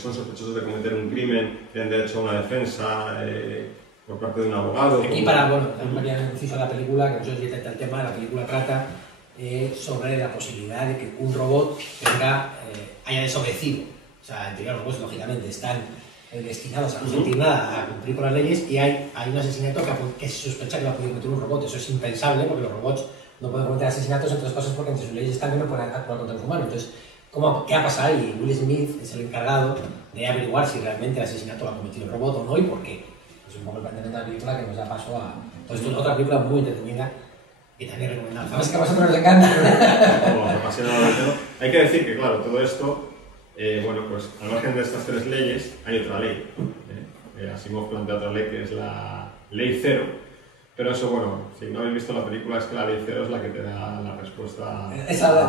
son sospechosos de cometer un crimen, tienen derecho a una defensa por parte de un abogado. Aquí para, bueno, también un inciso a la película, que no sé si está el tema, la película trata sobre la posibilidad de que un robot haya desobedecido. O sea, los robots, lógicamente, están destinados a no sentir nada, a cumplir con las leyes, y hay un asesinato que se sospecha que lo ha podido cometer un robot. Eso es impensable, porque los robots no pueden cometer asesinatos, entre otras cosas, porque entre sus leyes están que no pueden actuar contra los humanos. Entonces, ¿qué ha pasado? Y Will Smith es el encargado de averiguar si realmente el asesinato lo ha cometido el robot o no y por qué. Es un poco el planteamiento de la película que nos da paso a... Todo esto es otra película muy entretenida y también recomendable. ¿Sabes que a vosotros nos encanta? Hay que decir que, claro, todo esto, bueno, pues al margen de estas tres leyes, hay otra ley. Asimov plantea otra ley que es la Ley Cero. Pero eso, bueno, si no habéis visto la película, es que la Ley Cero es la que te da la respuesta.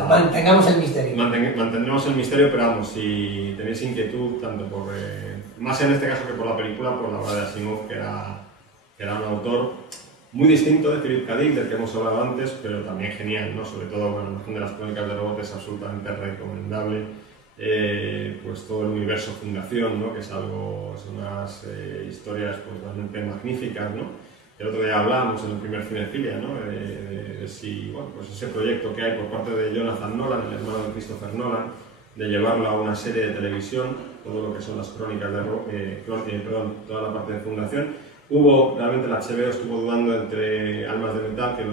Mantengamos el misterio. Mantendremos el misterio, pero vamos, si tenéis inquietud, tanto por, más en este caso que por la película, por la obra de Asimov, que era un autor muy distinto de Philip K. Dick, del que hemos hablado antes, pero también genial, ¿no? Sobre todo, bueno, de las crónicas de robots es absolutamente recomendable. Pues todo el universo Fundación, ¿no? Que es unas historias pues, realmente magníficas, ¿no? El otro día hablábamos en el primer Cinefilia, ¿no? De si, bueno, pues ese proyecto que hay por parte de Jonathan Nolan, el hermano de Christopher Nolan, de llevarlo a una serie de televisión, todo lo que son las crónicas de toda la parte de Fundación. Realmente la HBO estuvo dudando entre Almas de Metal, que el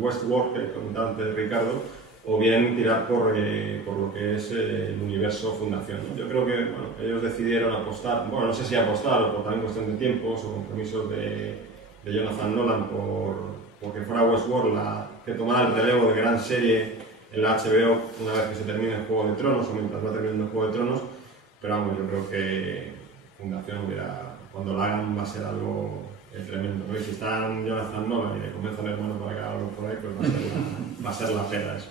Westworld, que comentaba antes Ricardo, o bien tirar por lo que es el universo Fundación, ¿no? Yo creo que bueno, ellos decidieron apostar, bueno, no sé si apostar o por también cuestión de tiempos o compromisos de Jonathan Nolan porque fuera Westworld que tomara el relevo de gran serie en la HBO una vez que se termine el Juego de Tronos o mientras va terminando el Juego de Tronos, pero vamos, yo creo que Fundación cuando la hagan va a ser algo tremendo, porque si están Jonathan Nolan y le convencen al hermano para que haga algo por ahí, pues va a ser la pena eso.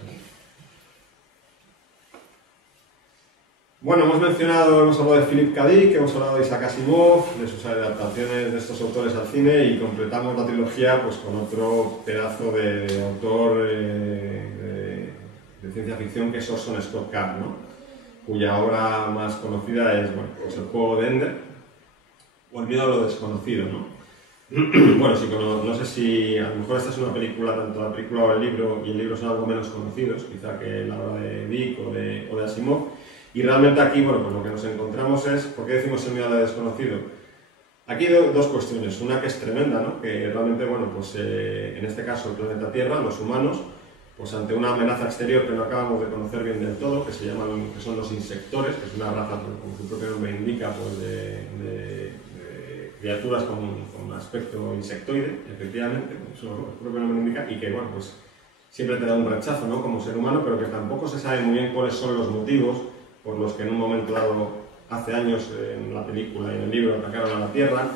Bueno, hemos hablado de Philip K. Dick, hemos hablado de Isaac Asimov, de sus adaptaciones de estos autores al cine y completamos la trilogía pues, con otro pedazo de autor de ciencia ficción que es Orson Scott Card, ¿no? Cuya obra más conocida es bueno, pues El juego de Ender o El miedo a lo desconocido, ¿no? Bueno, sí, no sé si a lo mejor esta es una película, tanto la película o el libro, y el libro son algo menos conocidos, quizá que la obra de Dick o de Asimov. Y realmente aquí, bueno, pues lo que nos encontramos es, ¿por qué decimos el miedo a lo desconocido? Aquí hay dos cuestiones, una que es tremenda, ¿no? Que realmente, bueno, pues en este caso el planeta Tierra, los humanos, pues ante una amenaza exterior que no acabamos de conocer bien del todo, que son los insectores, que es una raza, como su propio nombre indica, pues de criaturas con un aspecto insectoide, efectivamente, como su propio nombre indica, y que, bueno, pues siempre te da un rechazo, ¿no? Como ser humano, pero que tampoco se sabe muy bien cuáles son los motivos por los que en un momento dado, hace años en la película y en el libro, atacaron a la Tierra.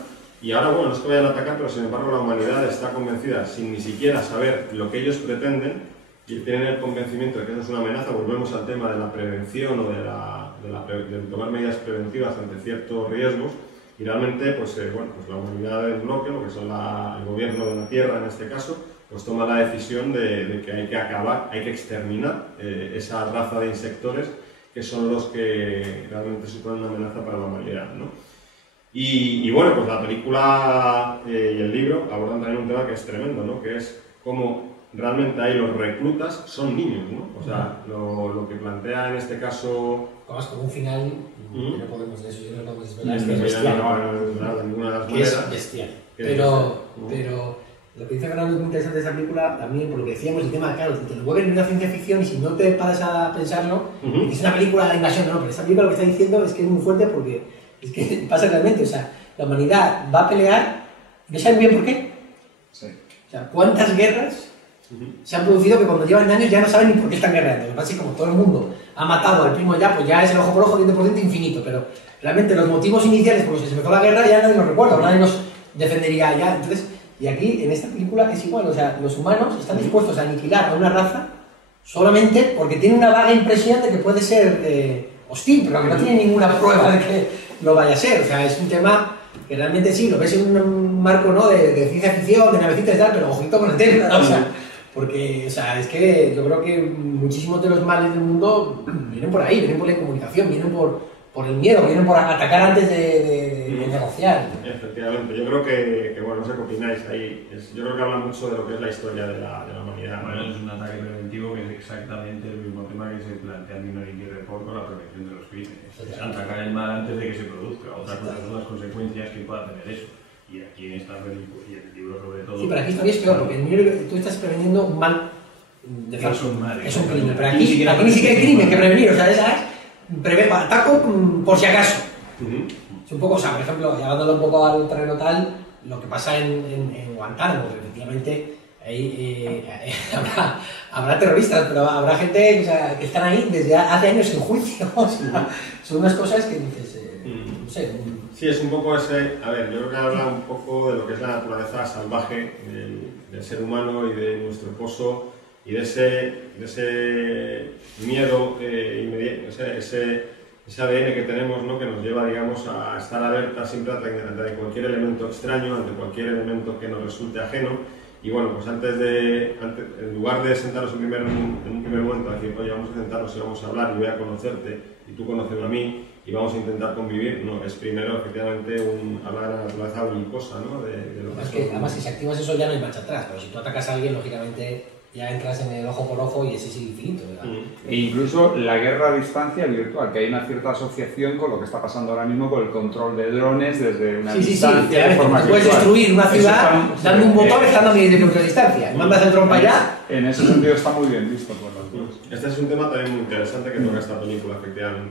Y ahora, bueno, no es que vayan a atacar, pero sin embargo la humanidad está convencida, sin ni siquiera saber lo que ellos pretenden, y tienen el convencimiento de que eso es una amenaza. Volvemos al tema de la prevención o de tomar medidas preventivas ante ciertos riesgos. Y realmente, pues, bueno, pues la humanidad del bloque, lo que son el gobierno de la Tierra en este caso, pues toma la decisión de que hay que acabar, hay que exterminar esa raza de insectores que son los que realmente suponen una amenaza para la humanidad, ¿no? Y bueno, pues la película y el libro abordan también un tema que es tremendo, ¿no? Que es cómo realmente ahí los reclutas son niños, ¿no? O sea, lo que plantea en este caso... Vamos con un final, no podemos de eso, yo no lo podemos desvelar, es bestial. De ninguna de las maneras. Es bestial. Pero lo que dice Fernando es muy interesante de esta película, también por lo que decíamos, el tema, claro, te lo vuelven en una ciencia ficción y si no te paras a pensarlo, es una película de invasión, no, pero esta película lo que está diciendo es que es muy fuerte porque es que pasa realmente, o sea, la humanidad va a pelear, ¿no saben bien por qué? Sí. O sea, ¿cuántas guerras se han producido que cuando llevan años ya no saben ni por qué están guerreando? Lo que pasa es que como todo el mundo ha matado al primo ya, pues ya es el ojo por ojo, diente por diente infinito, pero realmente los motivos iniciales por los que se empezó la guerra ya nadie nos recuerda, nadie nos defendería ya, entonces... Y aquí, en esta película, es igual, o sea, los humanos están dispuestos a aniquilar a una raza solamente porque tienen una vaga impresión de que puede ser hostil, pero que no tiene ninguna prueba de que lo vaya a ser. O sea, es un tema que realmente sí, lo ves en un marco, ¿no?, de ciencia ficción, de navecitas y tal, pero ojito con el tema, ¿no? O sea, porque, o sea, es que yo creo que muchísimos de los males del mundo vienen por ahí, vienen por la incomunicación, vienen por el miedo, vienen por atacar antes de negociar. Efectivamente, yo creo que bueno, no sé qué opináis ahí, yo creo que habla mucho de lo que es la historia de la humanidad. Bueno, es un ataque preventivo que es exactamente el mismo tema que se plantea en Minority Report con la prevención de los crímenes. Es atacar el mal antes de que se produzca, otra cosa son las consecuencias que pueda tener eso. Y aquí en esta película y en el libro sobre todo... Sí, pero aquí todavía es peor, porque tú estás preveniendo un mal de falso. Es un crimen, pero aquí ni siquiera hay crimen que prevenir, o sea, esa es... ataco por si acaso. Es un poco, o sea, por ejemplo, llevándolo un poco al terreno tal, lo que pasa en Guantánamo, que efectivamente habrá terroristas, pero habrá gente, o sea, que están ahí desde hace años en juicio. O sea, son unas cosas que dices, no sé. Sí, es un poco ese, a ver, yo creo que habla un poco de lo que es la naturaleza salvaje del ser humano y de nuestro pozo y de ese miedo inmediato, ese ADN que tenemos, ¿no?, que nos lleva, digamos, a estar alerta siempre ante cualquier elemento extraño, ante cualquier elemento que nos resulte ajeno. Y bueno, pues en lugar de sentarnos en un primer momento a decir, oye, vamos a sentarnos y vamos a hablar y voy a conocerte y tú conocerme a mí y vamos a intentar convivir, no, es primero efectivamente hablar de la naturaleza belicosa, ¿no?, de lo que además, si se activas eso ya no hay marcha atrás, pero si tú atacas a alguien, lógicamente ya entras en el ojo por ojo y ese es infinito, ¿verdad? E incluso la guerra a distancia virtual, que hay una cierta asociación con lo que está pasando ahora mismo con el control de drones desde una distancia de forma virtual. Puedes destruir una ciudad dando un botón estando a miles de kilómetros de distancia. Mandas el dron para allá. En ese sentido está muy bien visto por los dos. Este es un tema también muy interesante que toca esta película, efectivamente.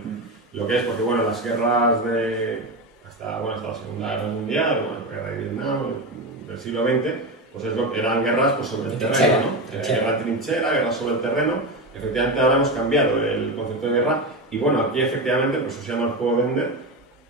Lo que es, porque bueno, las guerras hasta la Segunda Guerra Mundial, la guerra de Vietnam, del siglo XX, pues es lo que eran guerras pues, sobre el terreno, ¿no? Guerra trinchera, guerra sobre el terreno. Efectivamente ahora hemos cambiado el concepto de guerra y bueno, aquí efectivamente, pues eso se llama el juego de Ender,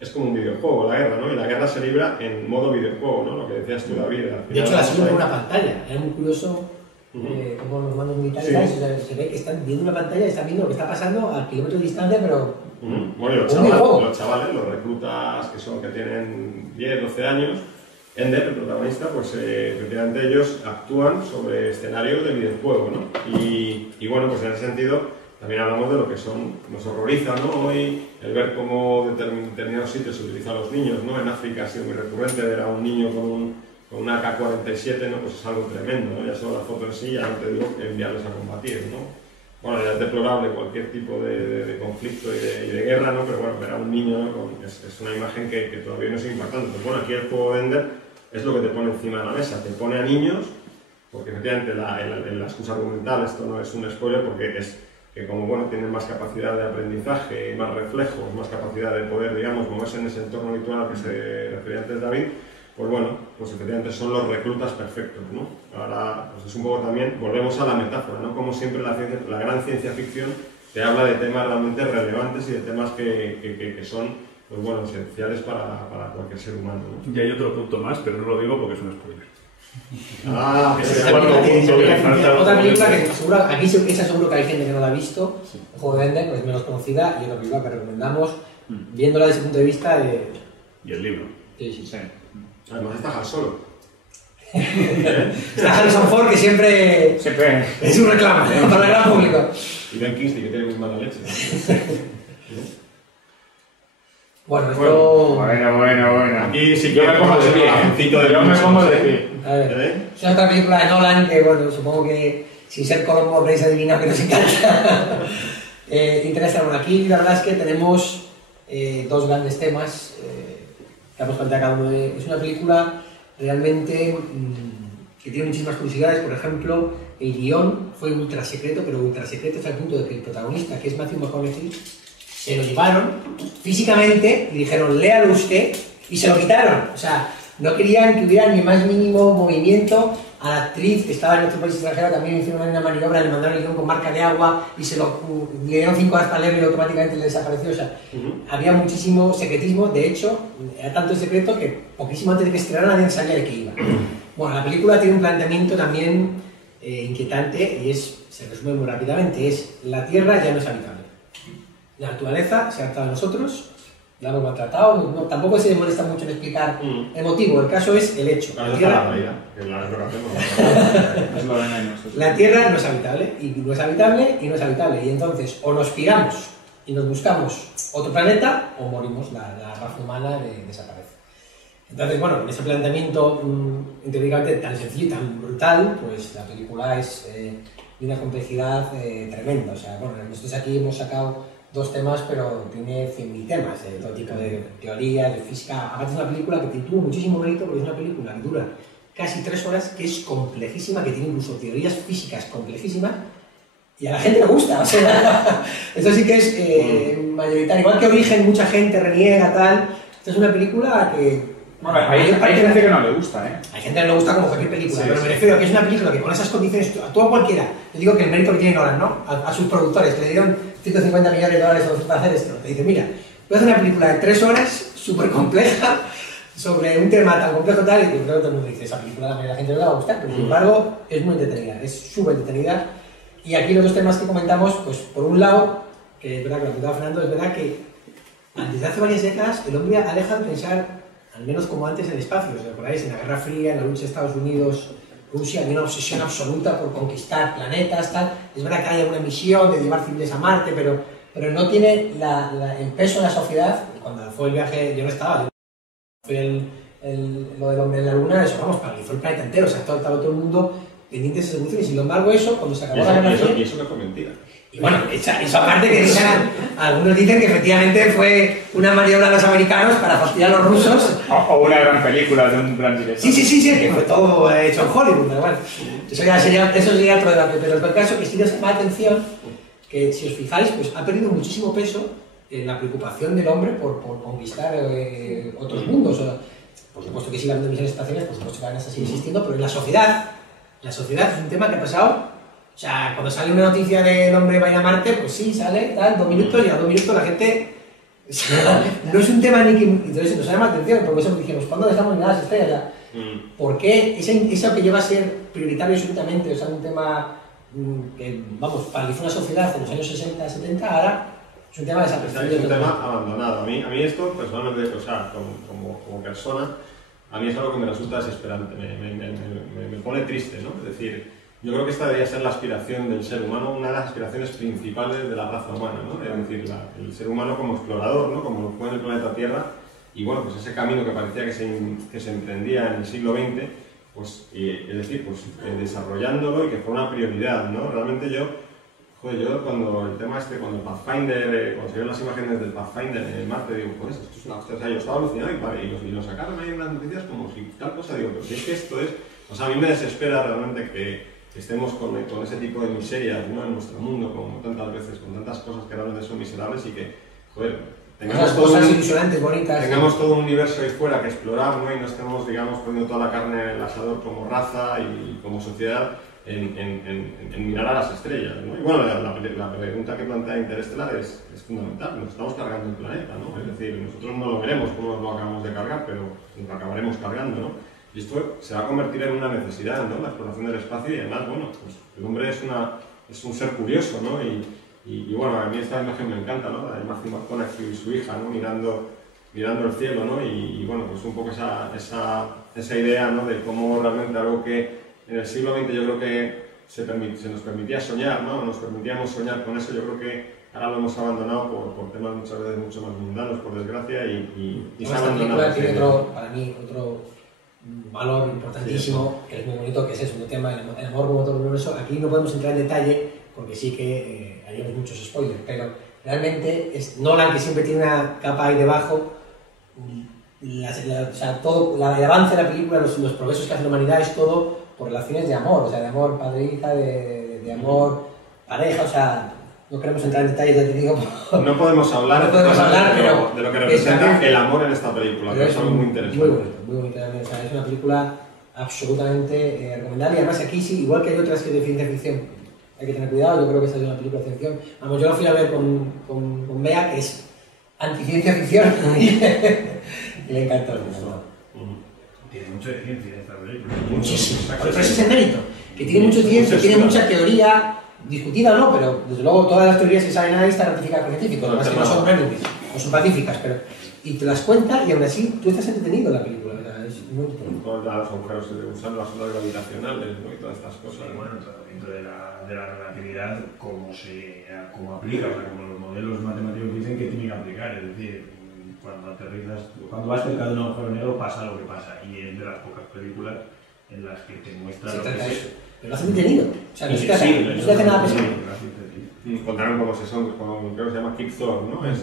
es como un videojuego la guerra, ¿no? Y la guerra se libra en modo videojuego, ¿no? Lo que decías tú, David. De hecho la siguen por una pantalla, es muy curioso como los mandos militares, o sea, se ve que están viendo una pantalla y están viendo lo que está pasando a kilómetros de distancia, pero Bueno, y los chavales, los reclutas que tienen 10, 12 años, Ender, el protagonista, pues efectivamente ellos actúan sobre escenarios de videojuego, ¿no? Y bueno, pues en ese sentido también hablamos de lo que nos horroriza, ¿no? Hoy el ver cómo determinados sitios se utilizan a los niños, ¿no? En África ha sido muy recurrente ver a un niño con una AK-47, ¿no? Pues es algo tremendo, ¿no? Ya solo la foto en sí, ya no te digo enviarles a combatir, ¿no? Bueno, ya es deplorable cualquier tipo de conflicto y de guerra, ¿no? Pero bueno, ver a un niño, ¿no? es una imagen que todavía no es impactante. Pues bueno, aquí el juego de Ender es lo que te pone encima de la mesa, te pone a niños, porque efectivamente la excusa argumental, esto no es un spoiler, porque es que como bueno, tienen más capacidad de aprendizaje, más reflejos, más capacidad de poder, digamos, moverse en ese entorno habitual al que se refería antes David, pues bueno, pues efectivamente son los reclutas perfectos, ¿no? Ahora, pues es un poco también, volvemos a la metáfora, ¿no? Como siempre la gran ciencia ficción te habla de temas realmente relevantes y de temas que son, pues bueno, esenciales para cualquier ser humano, ¿no? Y hay otro punto más, pero no lo digo porque es un spoiler. Ese es el cuarto punto que le falta. Otra película que seguro, aquí esa seguro que hay gente que no la ha visto, el juego de Ender, pues es menos conocida y otra película que recomendamos, viéndola desde ese punto de vista de... Y el libro. Sí. Además está Han Solo. Está Harrison Ford, que siempre es un reclamo para el gran público. Y Ben Kingsley, que tiene muy mala leche. Bueno, esto... Bueno. Aquí sí que yo me pongo de pie. Yo me pongo de pie. A ver, es otra película de Nolan que, bueno, supongo que sin ser Colombo habréis adivinado que nos encanta. Interestelar. Bueno, aquí la verdad es que tenemos dos grandes temas que hemos planteado cada uno. Es una película realmente que tiene muchísimas curiosidades. Por ejemplo, el guión fue ultra secreto, pero ultra secreto hasta el punto de que el protagonista, que es Matthew McConaughey, se lo llevaron físicamente y dijeron, léalo usted, y se lo quitaron. O sea, no querían que hubiera ni más mínimo movimiento. A la actriz que estaba en otro país extranjero también hicieron una maniobra, le mandaron el guión con marca de agua y le dieron 5 horas para leerlo y automáticamente le desapareció. O sea, había muchísimo secretismo. De hecho, era tanto el secreto que poquísimo antes de que estrenara nadie sabía de qué iba. Bueno, la película tiene un planteamiento también inquietante y se resume muy rápidamente. La Tierra ya no es habitable. La naturaleza se ha adaptado a nosotros, la hemos maltratado, tampoco se molesta mucho en explicar el motivo, el caso es el hecho. La Tierra no es habitable, y no es habitable, y no es habitable, y entonces o nos piramos y nos buscamos otro planeta, o morimos, la raza humana desaparece. Entonces, bueno, ese planteamiento teóricamente tan sencillo y tan brutal, pues la película es de una complejidad tremenda. O sea, bueno, nosotros aquí hemos sacado 2 temas, pero tiene 100.000 temas, de todo tipo de teoría, de física. Aparte es una película que tuvo muchísimo mérito porque es una película que dura casi 3 horas, que es complejísima, que tiene incluso teorías físicas complejísimas, y a la gente le gusta. O sea, esto sí que es mayoritario. Igual que Origen, mucha gente reniega, tal. Esta es una película que... Bueno, hay gente que no le gusta, ¿eh? Hay gente que no le gusta como cualquier película, pero me refiero a que es una película que con esas condiciones, a todo cualquiera, yo digo que el mérito que tiene Nolan, ¿no? A sus productores, que le dieron 150 millones de dólares a los para hacer esto, te dicen, mira, voy a hacer una película de 3 horas, súper compleja, sobre un tema tan complejo tal, y creo que todo el mundo dice, esa película a la gente no le va a gustar, pero sin embargo es muy entretenida, es súper entretenida. Y aquí los 2 temas que comentamos, pues por un lado, que es verdad que lo que comentaba Fernando, es verdad que desde hace varias décadas el hombre ha dejado de pensar, al menos como antes, en el espacio. ¿Os acordáis? En la Guerra Fría, en la lucha de Estados Unidos-Rusia, había una obsesión absoluta por conquistar planetas, tal. Es verdad que hay alguna misión de llevar civiles a Marte, pero no tiene el peso en la sociedad. Cuando fue el viaje, yo no estaba, fue lo del hombre en la Luna, eso, vamos, paralizó el planeta entero, o sea, estaba todo el mundo pendiente de esa solución, y sin embargo eso, cuando se acabó la Guerra Fría... Y eso no fue mentira. Y bueno, eso aparte que algunos dicen que efectivamente fue una maniobra de los americanos para fastidiar a los rusos. O una gran película de un gran director. Sí, que fue todo hecho en Hollywood, pero bueno, eso sería otro debate. Pero el caso que sí nos llama la atención, que si os fijáis, pues ha perdido muchísimo peso en la preocupación del hombre por conquistar otros mundos. Por supuesto que sigue habiendo misiones espaciales, por supuesto que van a seguir existiendo, pero en la sociedad es un tema que ha pasado. O sea, cuando sale una noticia de el hombre va a ir a Marte, pues sí, sale, tal, 2 minutos, y a 2 minutos la gente... O sea, no es un tema ni que... Entonces nos llama la atención, porque eso dijimos, ¿cuándo dejamos de mirar las estrellas? ¿Por qué eso que lleva a ser prioritario absolutamente, o sea, un tema que, vamos, paralizó una sociedad en los años 60, 70, ahora Es un tema Es desapercibido. un tema abandonado. A mí esto, personalmente, o sea, como persona, a mí es algo que me resulta desesperante, me pone triste, ¿no? Es decir, yo creo que esta debería ser la aspiración del ser humano, una de las aspiraciones principales de la raza humana, ¿no? Es decir, el ser humano como explorador, ¿no? Como lo fue en el planeta Tierra, y bueno, pues ese camino que parecía que se emprendía en el siglo XX, pues, es decir, pues desarrollándolo y que fue una prioridad, ¿no? Realmente yo cuando el tema cuando Pathfinder, cuando se vieron las imágenes del Pathfinder en Marte, digo, pues esto es una hostia, o sea, yo estaba alucinado y lo sacaron ahí en las noticias como si tal cosa, digo, pero si es que esto es, o sea, a mí me desespera realmente que estemos con ese tipo de miserias, ¿no? En nuestro mundo, como tantas veces, con tantas cosas que realmente son miserables y que, joder, tengamos cosas ilusionantes, bonitas. Tengamos todo un universo ahí fuera que explorar, ¿no? Y no estemos, digamos, poniendo toda la carne en el asador como raza y como sociedad en mirar a las estrellas, ¿no? Y bueno, la pregunta que plantea Interestelar es fundamental. Nos estamos cargando el planeta, ¿no? Es decir, nosotros no lo veremos cómo nos lo acabamos de cargar, pero nos lo acabaremos cargando, ¿no? Y esto se va a convertir en una necesidad, ¿no? La exploración del espacio y además, bueno, pues el hombre es un ser curioso, ¿no? Y bueno, a mí esta imagen me encanta, ¿no? La de Matthew McConaughey y su hija, ¿no? Mirando el cielo, ¿no? Y bueno, pues un poco esa idea, ¿no? De cómo realmente algo que en el siglo XX yo creo que se nos permitía soñar, ¿no? Nos permitíamos soñar con eso, yo creo que ahora lo hemos abandonado por temas muchas veces mucho más mundanos, por desgracia, y se ha abandonado. Esta película tiene para mí otro valor importantísimo, que es muy bonito, que es eso, un tema, el amor como todo el universo. Aquí no podemos entrar en detalle, porque sí que haríamos muchos spoilers, pero realmente es Nolan, que siempre tiene una capa ahí debajo. O sea, todo el avance de la película, los progresos que hace la humanidad es todo por relaciones de amor, o sea, de amor padre-hija, de amor pareja, o sea, no queremos entrar en detalles, ya te digo. No podemos hablar, pero de lo que representa el amor en esta película, que es algo muy interesante. Muy bonito, o sea, es una película absolutamente recomendable, y además aquí sí, igual que hay otras que de ciencia ficción, hay que tener cuidado, yo creo que esta es una película de ciencia ficción. Vamos, yo la fui a ver con Bea, que es anti-ciencia ficción, y le encantó. Tiene mucho de ciencia esta película. Muchísimo. Pero ese es el mérito. Que tiene mucho ciencia, tiene mucha teoría, discutida o no, pero desde luego todas las teorías que salen ahí están ratificadas con científicos. Además que no son verdes, no son pacíficas, pero. Y te las cuenta y aún así tú estás entretenido en la película. ¿Verdad? Es muy importante. Todos los agujeros que usan las ondas gravitacionales, ¿no? Y todas estas cosas. Y bueno, el tratamiento de la relatividad, como aplica, o sea, como los modelos matemáticos dicen que tiene que aplicar, es decir. Cuando vas cerca de un agujero negro pasa lo que pasa, y es de las pocas películas en las que te muestra lo que es eso. Pero lo hace entretenido, o sea, no es que hace nada pesado. Contaron como creo que se llama Kip Thorne, ¿no? Es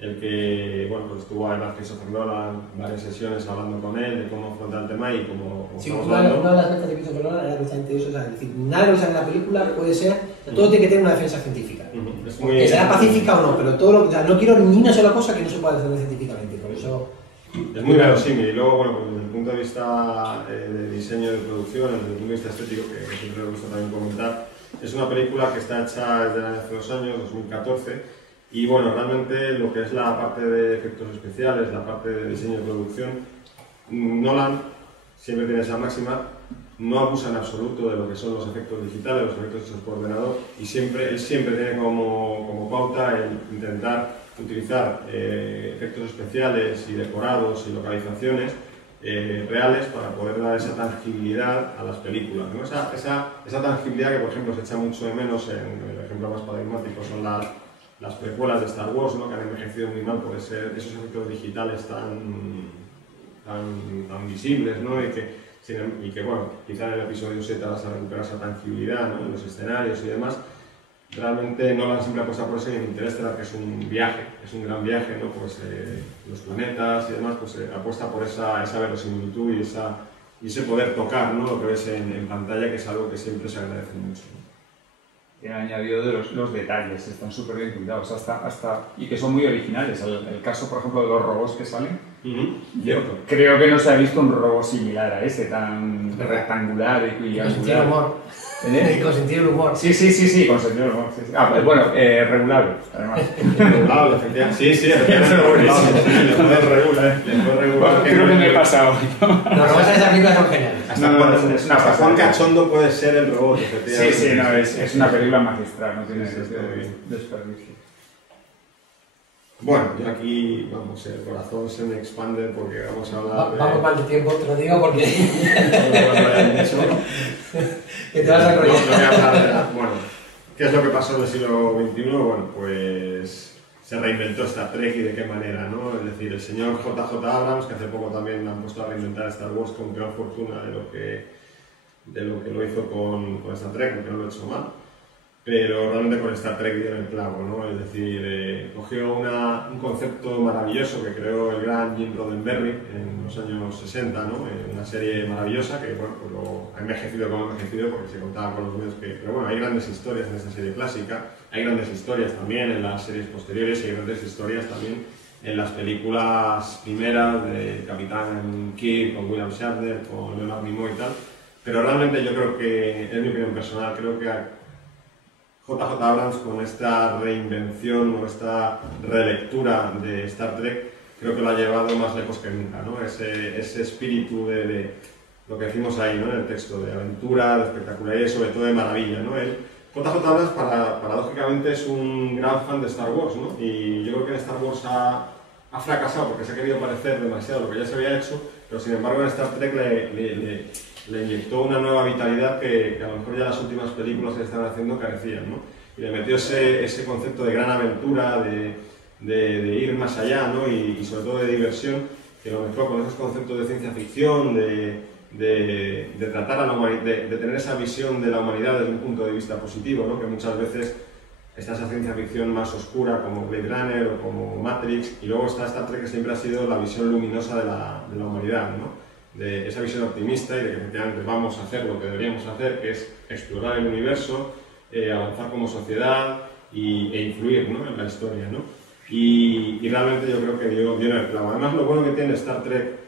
el que, bueno, pues estuvo además Christopher Nolan varias sesiones hablando con él de cómo afrontar el tema y cómo sí, una de las metas de Christopher Nolan era precisamente eso, o sea, es decir, nada de lo que sale en la película puede ser, o sea, todo tiene que tener una defensa científica. Que será pacífica o no, pero todo lo, o sea, no quiero ni una sola cosa que no se pueda defender científicamente, por eso. Es muy verosímil, y luego, bueno, pues desde el punto de vista de diseño de producción, desde el punto de vista estético, que siempre me gusta también comentar, es una película que está hecha desde hace 2 años, 2014, y bueno, realmente lo que es la parte de efectos especiales, la parte de diseño de producción, Nolan siempre tiene esa máxima, no abusa en absoluto de lo que son los efectos digitales, los efectos hechos por ordenador, y él siempre tiene como pauta el intentar utilizar efectos especiales y decorados y localizaciones reales para poder dar esa tangibilidad a las películas, ¿no? Esa tangibilidad que, por ejemplo, se echa mucho de menos, en el ejemplo más paradigmático son las precuelas de Star Wars, ¿no? Que han envejecido muy mal por esos efectos digitales tan visibles, ¿no? Y que, bueno, quizá en el episodio 7 vas a recuperar esa tangibilidad, ¿no? En los escenarios y demás. Realmente Nolan siempre apuesta por eso, y en Interestelar, que es un viaje, es un gran viaje, ¿no? Pues los planetas y demás, pues apuesta por esa verosimilitud y ese poder tocar, ¿no? Lo que ves en pantalla, que es algo que siempre se agradece mucho, ¿no? Y han añadido de los detalles, están súper bien cuidados, y que son muy originales. El caso, por ejemplo, de los robots que salen, yo creo que no se ha visto un robot similar a ese, tan rectangular y con sentido del humor. Con sentido del humor. Sí, con sentido del humor. Sí. Bueno, regulable, además. Regulable, efectivamente. Sí, regulable. Creo que me he pasado. Los robots en esa película son geniales. Hasta cuán cachondo puede ser el robot, efectivamente. Sí, es una película magistral, no tiene desperdicio. Bueno, yo aquí, vamos, el corazón se me expande porque vamos a hablar de... Vamos mal de tiempo, te lo digo porque... que te vas a No enrollar. voy a hablar de bueno, ¿qué es lo que pasó en el siglo XXI? Bueno, pues se reinventó Star Trek y de qué manera, ¿no? Es decir, el señor J.J. Abrams, que hace poco también han puesto a reinventar Star Wars con gran fortuna de lo que lo hizo con Star Trek, aunque no lo ha hecho mal, pero realmente con Star Trek dio en el clavo, ¿no? Es decir, cogió un concepto maravilloso que creó el gran Gene Roddenberry en los años 60, ¿no? Una serie maravillosa que, bueno, pues lo ha envejecido como ha envejecido porque se contaba con los medios que... Pero bueno, hay grandes historias en esta serie clásica, hay grandes historias también en las series posteriores y hay grandes historias también en las películas primeras de Capitán Kirk, con William Shatner, con Leonard Nimoy y tal, pero realmente yo creo que, es mi opinión personal, creo que J.J. Abrams con esta reinvención o esta relectura de Star Trek creo que lo ha llevado más lejos que nunca, ¿no? Ese espíritu de lo que decimos ahí, ¿no? En el texto, de aventura, de espectacularidad y sobre todo de maravilla, ¿no? J.J. Abrams paradójicamente es un gran fan de Star Wars, ¿no? Y yo creo que en Star Wars ha fracasado porque se ha querido parecer demasiado a lo que ya se había hecho, pero sin embargo en Star Trek le inyectó una nueva vitalidad que a lo mejor ya las últimas películas que están haciendo carecían, ¿no? Y le metió ese concepto de gran aventura, de ir más allá, ¿no? Y sobre todo de diversión, que lo mezcló con esos conceptos de ciencia ficción, de tratar a la humanidad, de tener esa visión de la humanidad desde un punto de vista positivo, ¿no? Que muchas veces está esa ciencia ficción más oscura como Blade Runner o como Matrix, y luego está Star Trek que siempre ha sido la visión luminosa de la humanidad, ¿no? De esa visión optimista y de que efectivamente vamos a hacer lo que deberíamos hacer, que es explorar el universo, avanzar como sociedad e influir, ¿no? En la historia, ¿no? Y realmente yo creo que dio en el clavo. Además, lo bueno que tiene Star Trek,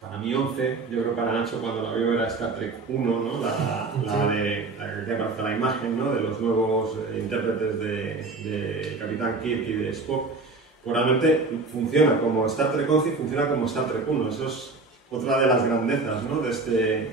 para mí 11, yo creo que para Nacho cuando la vio era Star Trek 1, ¿no? La que aparece la imagen, ¿no? De los nuevos intérpretes de Capitán Kirk y de Spock, pues realmente funciona como Star Trek 11 y funciona como Star Trek 1. Eso es otra de las grandezas, ¿no? de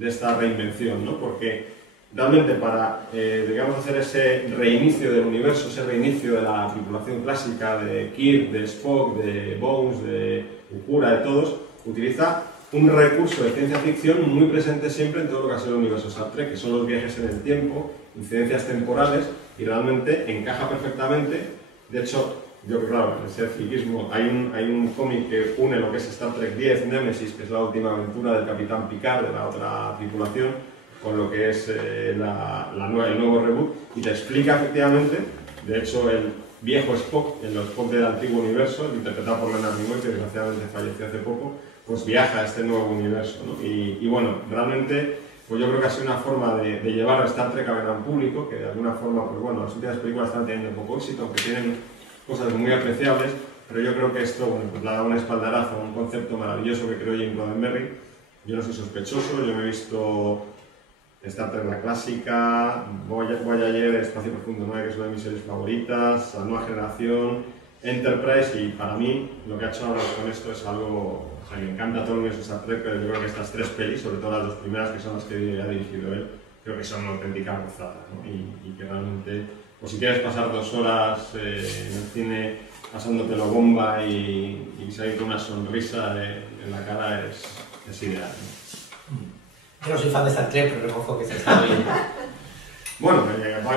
esta reinvención, ¿no? Porque realmente para, digamos, hacer ese reinicio del universo, ese reinicio de la tripulación clásica de Kirk, de Spock, de Bones, de Uhura, de todos, utiliza un recurso de ciencia ficción muy presente siempre en todo lo que ha sido el universo Star Trek, que son los viajes en el tiempo, incidencias temporales, y realmente encaja perfectamente. De hecho, yo creo, claro, en ese friquismo, hay un cómic que une lo que es Star Trek 10, Nemesis, que es la última aventura del Capitán Picard, de la otra tripulación, con lo que es el nuevo reboot, y te explica efectivamente, de hecho, el viejo Spock, el Spock del antiguo universo, interpretado por Leonard Nimoy, que desgraciadamente falleció hace poco, pues viaja a este nuevo universo, ¿no? Y bueno, realmente, pues yo creo que ha sido una forma de llevar a Star Trek al gran público, que de alguna forma, pues bueno, las últimas películas están teniendo poco éxito, aunque tienen cosas muy apreciables, pero yo creo que esto, bueno, pues le ha dado un espaldarazo a un concepto maravilloso que creó Gene Roddenberry. Yo no soy sospechoso, yo me he visto Star Trek la clásica, Voyager, Espacio Profundo 9, que es una de mis series favoritas, La Nueva Generación, Enterprise, y para mí lo que ha hecho ahora con esto es algo, o sea, me encanta todo el universo Star Trek, pero yo creo que estas tres pelis, sobre todo las dos primeras, que son las que ha dirigido él, creo que son una auténtica gozada, ¿no? Y que realmente, pues si quieres pasar 2 horas en el cine pasándotelo bomba y salir con una sonrisa en la cara es ideal, ¿no? Yo no soy fan de Star Trek, pero reconozco que se está bien. Bueno,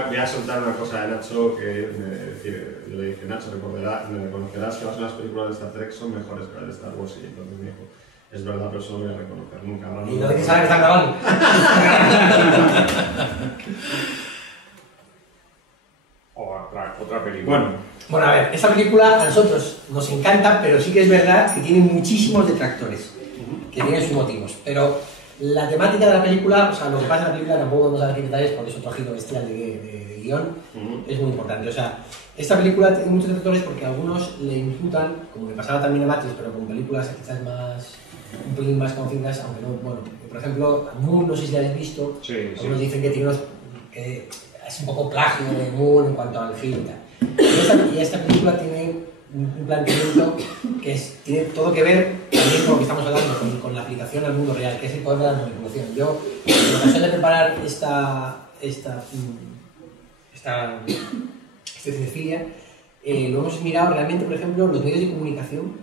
voy a soltar una cosa de Nacho que yo le dije, Nacho, me reconocerás que las películas de Star Trek son mejores que las de Star Wars, y entonces me dijo, es verdad, pero eso lo voy a reconocer nunca. ¿Y no dices ahora que están grabando? Otra película. Bueno, a ver, esta película a nosotros nos encanta, pero sí que es verdad que tiene muchísimos detractores, que tienen sus motivos. Pero la temática de la película, o sea, lo que pasa en la película, tampoco vamos a decir detalles porque es otro giro bestial de guión, es muy importante. O sea, esta película tiene muchos detractores porque algunos le imputan, como le pasaba también a Matrix, pero con películas quizás más, un pelín más conocidas, aunque no, bueno, por ejemplo, Moon, no sé si la habéis visto, Sí, algunos sí. dicen que tiene que es un poco plagio de Moon en cuanto al giro y tal. Y esta película tiene un planteamiento que tiene todo que ver también con lo que estamos hablando, con la aplicación al mundo real, que es el poder de la manipulación. Yo, en ocasión de preparar esta cinefilia, lo hemos mirado realmente, por ejemplo, los medios de comunicación,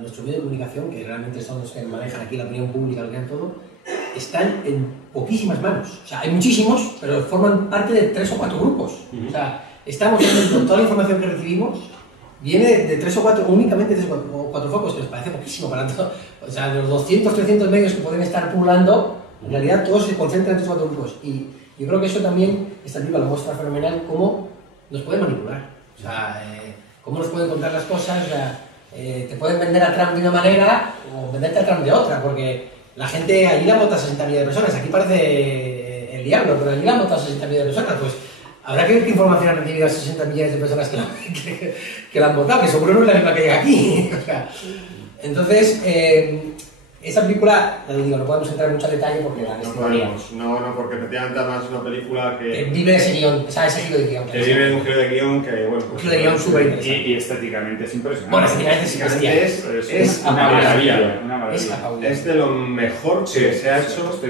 nuestros medios de comunicación, que realmente son los que manejan aquí la opinión pública, lo que dan todo, están en poquísimas manos. O sea, hay muchísimos, pero forman parte de 3 o 4 grupos. O sea, estamos viendo toda la información que recibimos, viene de 3 o 4, únicamente 3 o 4 focos, que les parece poquísimo para todo. O sea, de los 200, 300 medios que pueden estar pululando, en realidad todos se concentran en 3 o 4 grupos. Y yo creo que eso también, esta película lo muestra fenomenal, cómo nos pueden manipular. O sea, cómo nos pueden contar las cosas. O sea, te pueden vender a Trump de una manera o venderte a Trump de otra, porque la gente, allí la han votado 60 millones de personas. Aquí parece el diablo, pero allí la han votado 60 millones de personas. Pues habrá que ver qué información han recibido a 60 millones de personas que la han votado, que seguro no es la misma que llega aquí. O sea, entonces, esa película, ya digo, no podemos entrar en mucho detalle porque la no, porque efectivamente además es una película que vive de ese guión, o sea, ese giro de guión. Que vive de un giro de guión que, bueno, pues... Un giro de guión súper interesante. Y estéticamente es impresionante. Bueno, estéticamente es una maravilla. Es de lo mejor que se ha hecho,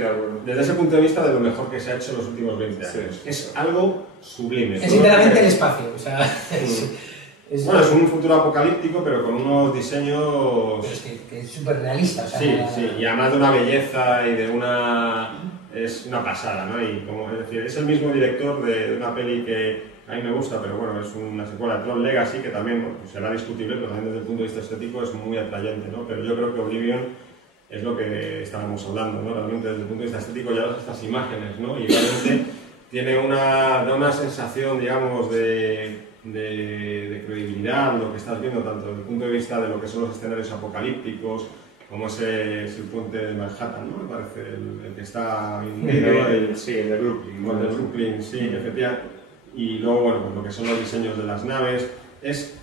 desde ese punto de vista, de lo mejor que se ha hecho en los últimos 20 años. Sí. Es algo sublime. Es literalmente el espacio, o sea... Bueno, es un futuro apocalíptico, pero con unos diseños... Pero que es súper realista, o sea... Sí, y además de una belleza y de una... Es una pasada, ¿no? Y como, es decir, es el mismo director de una peli que a mí me gusta, pero bueno, es una secuela de Tron Legacy, que también, bueno, pues será discutible, pero también desde el punto de vista estético es muy atrayente, ¿no? Pero yo creo que Oblivion es lo que estábamos hablando, ¿no? Realmente desde el punto de vista estético ya ves estas imágenes, ¿no? Y realmente da una sensación, digamos, de credibilidad lo que estás viendo, tanto desde el punto de vista de lo que son los escenarios apocalípticos, como es el puente de Manhattan, ¿no? Me parece el que está hundido, Sí, el de Brooklyn. El de Brooklyn, sí, efectivamente. Y luego, bueno, pues lo que son los diseños de las naves. Es,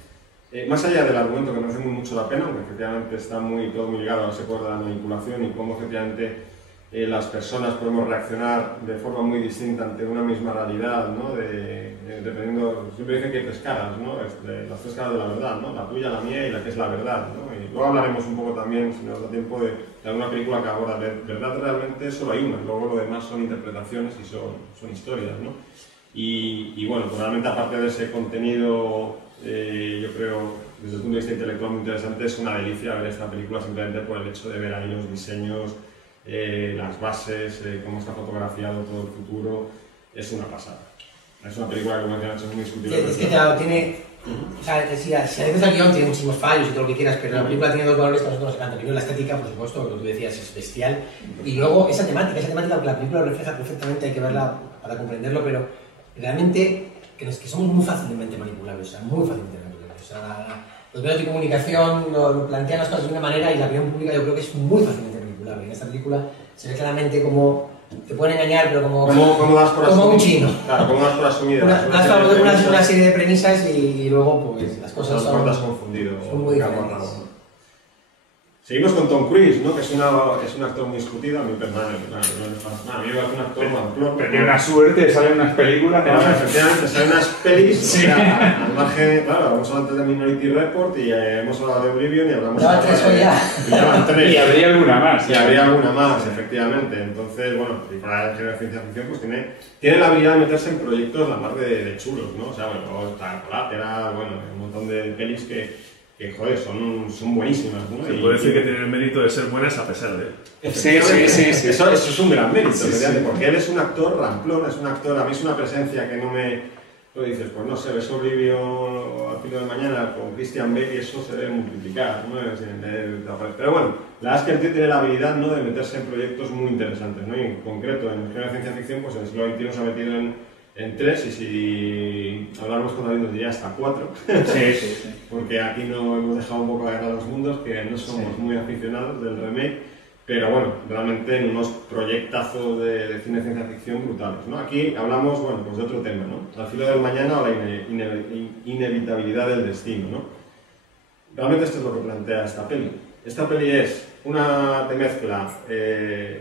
más allá del argumento, que merece mucho la pena, aunque efectivamente está todo muy ligado a ese poder de la manipulación y cómo efectivamente las personas podemos reaccionar de forma muy distinta ante una misma realidad, ¿no? Dependiendo, siempre dicen que hay 3 caras, ¿no? Las 3 caras de la verdad, ¿no? La tuya, la mía y la que es la verdad, ¿no? Y luego hablaremos un poco también, si nos da tiempo, de alguna película que aborda verdad realmente solo hay una, luego lo demás son interpretaciones y son historias, ¿no? Y bueno, pues realmente aparte de ese contenido, yo creo, desde el punto de vista intelectual muy interesante, es una delicia ver esta película simplemente por el hecho de ver ahí los diseños, las bases, cómo está fotografiado todo el futuro, es una pasada. Es una película que, como decía Nacho, es muy discutible. Es que claro, tiene... O sea, si analizas el guión tiene muchísimos fallos y todo lo que quieras, pero la película tiene 2 valores que a nosotros nos encantan. Primero, la estética, por supuesto, lo que tú decías es bestial. Y luego esa temática que la película refleja perfectamente, hay que verla para comprenderlo, pero realmente que somos muy fácilmente manipulables, o sea, muy fácilmente manipulables. O sea, los medios de comunicación lo plantean las cosas de una manera y la opinión pública yo creo que es muy fácilmente manipulable. En esta película se ve claramente como te pueden engañar, pero como un chino. Claro, como das por asumidas. Una serie de premisas y luego pues las cosas son muy diferentes. Seguimos con Tom Cruise, ¿no? Que es un actor muy discutido, a mí personalmente, claro, a mí me parece un actor mamplón. Pero tiene una suerte, salen unas películas... Efectivamente, salen unas pelis, sí. O sea, al margen, claro, hemos hablado antes de Minority Report y hemos hablado de Oblivion y hablamos de... Y habría alguna más. Y habría alguna más, efectivamente. Entonces, bueno, y para el género de ciencia ficción, pues tiene la habilidad de meterse en proyectos la más de chulos, ¿no? O sea, bueno, luego está Collateral, bueno, un montón de pelis que joder, son buenísimas, ¿no? Se puede decir que tienen el mérito de ser buenas a pesar de... Sí. Eso es un gran mérito, porque él es un actor ramplón, es un actor, a mí es una presencia que no me... Tú dices, pues no sé, ves Oblivion al filo de mañana con Christian Bale y eso se debe multiplicar, ¿no? Pero bueno, la verdad es que el tío tiene la habilidad, ¿no?, de meterse en proyectos muy interesantes, ¿no? Y en concreto, en el género de ciencia ficción, pues en el siglo XXI se ha metido en 3 y si hablamos con David nos diría hasta 4. Sí. Porque aquí no hemos dejado un poco de Guerra de los Mundos, que no somos muy aficionados del remake, pero bueno, realmente en unos proyectazos de cine de ciencia ficción brutales, ¿no? Aquí hablamos, bueno, pues de otro tema, ¿no? Al filo del mañana o la inevitabilidad del destino, ¿no? Realmente esto es lo que plantea esta peli. Esta peli es una mezcla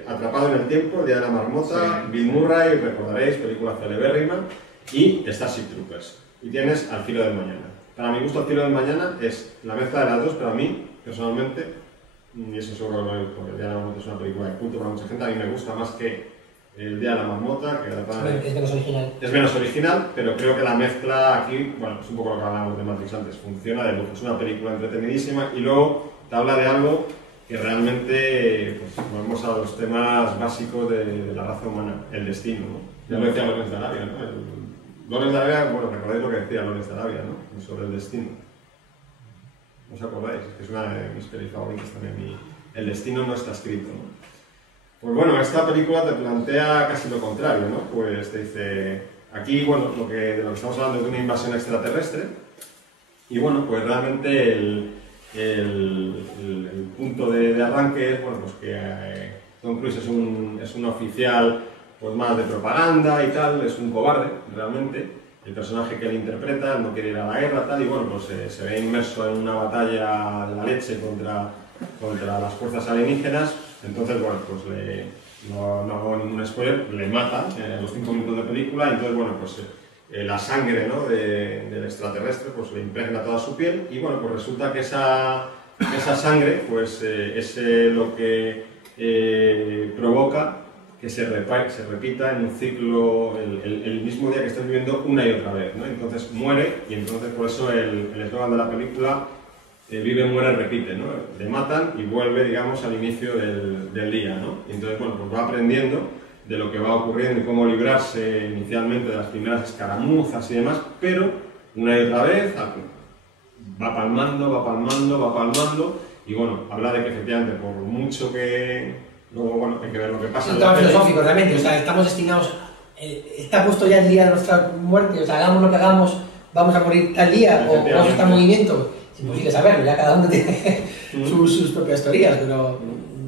Atrapado en el tiempo, El día de la marmota, Bill Murray, recordaréis, película celebérrima, y Starship Troopers. Y tienes Al filo del mañana. Para mi gusto, Al filo del mañana es la mezcla de las dos, pero a mí, personalmente, y eso seguro porque El día de la marmota es una película de culto para mucha gente, a mí me gusta más que El Día de la Marmota, que Es menos original. es menos original, pero creo que la mezcla aquí, bueno, es un poco lo que hablábamos de Matrix antes, funciona de lujo. Es una película entretenidísima y luego te habla de algo que realmente, pues, volvemos a los temas básicos de la raza humana, el destino, ¿no? Ya lo decía Lawrence de Arabia, ¿no? Lawrence de Arabia, bueno, recordáis lo que decía Lawrence de Arabia, ¿no? Sobre el destino. ¿No os acordáis? Es una de mis pelis favoritas también. El destino no está escrito, ¿no? Pues bueno, esta película te plantea casi lo contrario, ¿no? Pues te dice, aquí, bueno, de lo que estamos hablando es de una invasión extraterrestre, y bueno, pues realmente el punto de arranque es, bueno, pues que Tom Cruise es un oficial, pues más de propaganda y tal, es un cobarde, realmente. El personaje que él interpreta no quiere ir a la guerra, tal, y bueno, pues se ve inmerso en una batalla de la leche contra las fuerzas alienígenas. Entonces, bueno, pues no hago ningún spoiler, le matan a los 5 minutos de película, entonces, bueno, pues la sangre, ¿no? del extraterrestre pues le impregna toda su piel, y bueno, pues resulta que esa sangre pues es lo que provoca que se repita en un ciclo el mismo día que estás viviendo una y otra vez, ¿no? Entonces muere, y entonces por eso el eslogan de la película vive, muere, repite, ¿no? Le matan y vuelve, digamos, al inicio del día, ¿no? Y entonces, bueno, pues va aprendiendo de lo que va ocurriendo y cómo librarse inicialmente de las primeras escaramuzas y demás, pero una y otra vez va palmando, y bueno, habla de que efectivamente, por mucho que luego, bueno, hay que ver lo que pasa. Es un tema filosófico, realmente, o sea, estamos destinados, está puesto ya el día de nuestra muerte, o sea, hagamos lo que hagamos, vamos a morir tal día, o vamos a estar en movimiento. Es imposible saberlo, ya cada uno tiene sus propias teorías, pero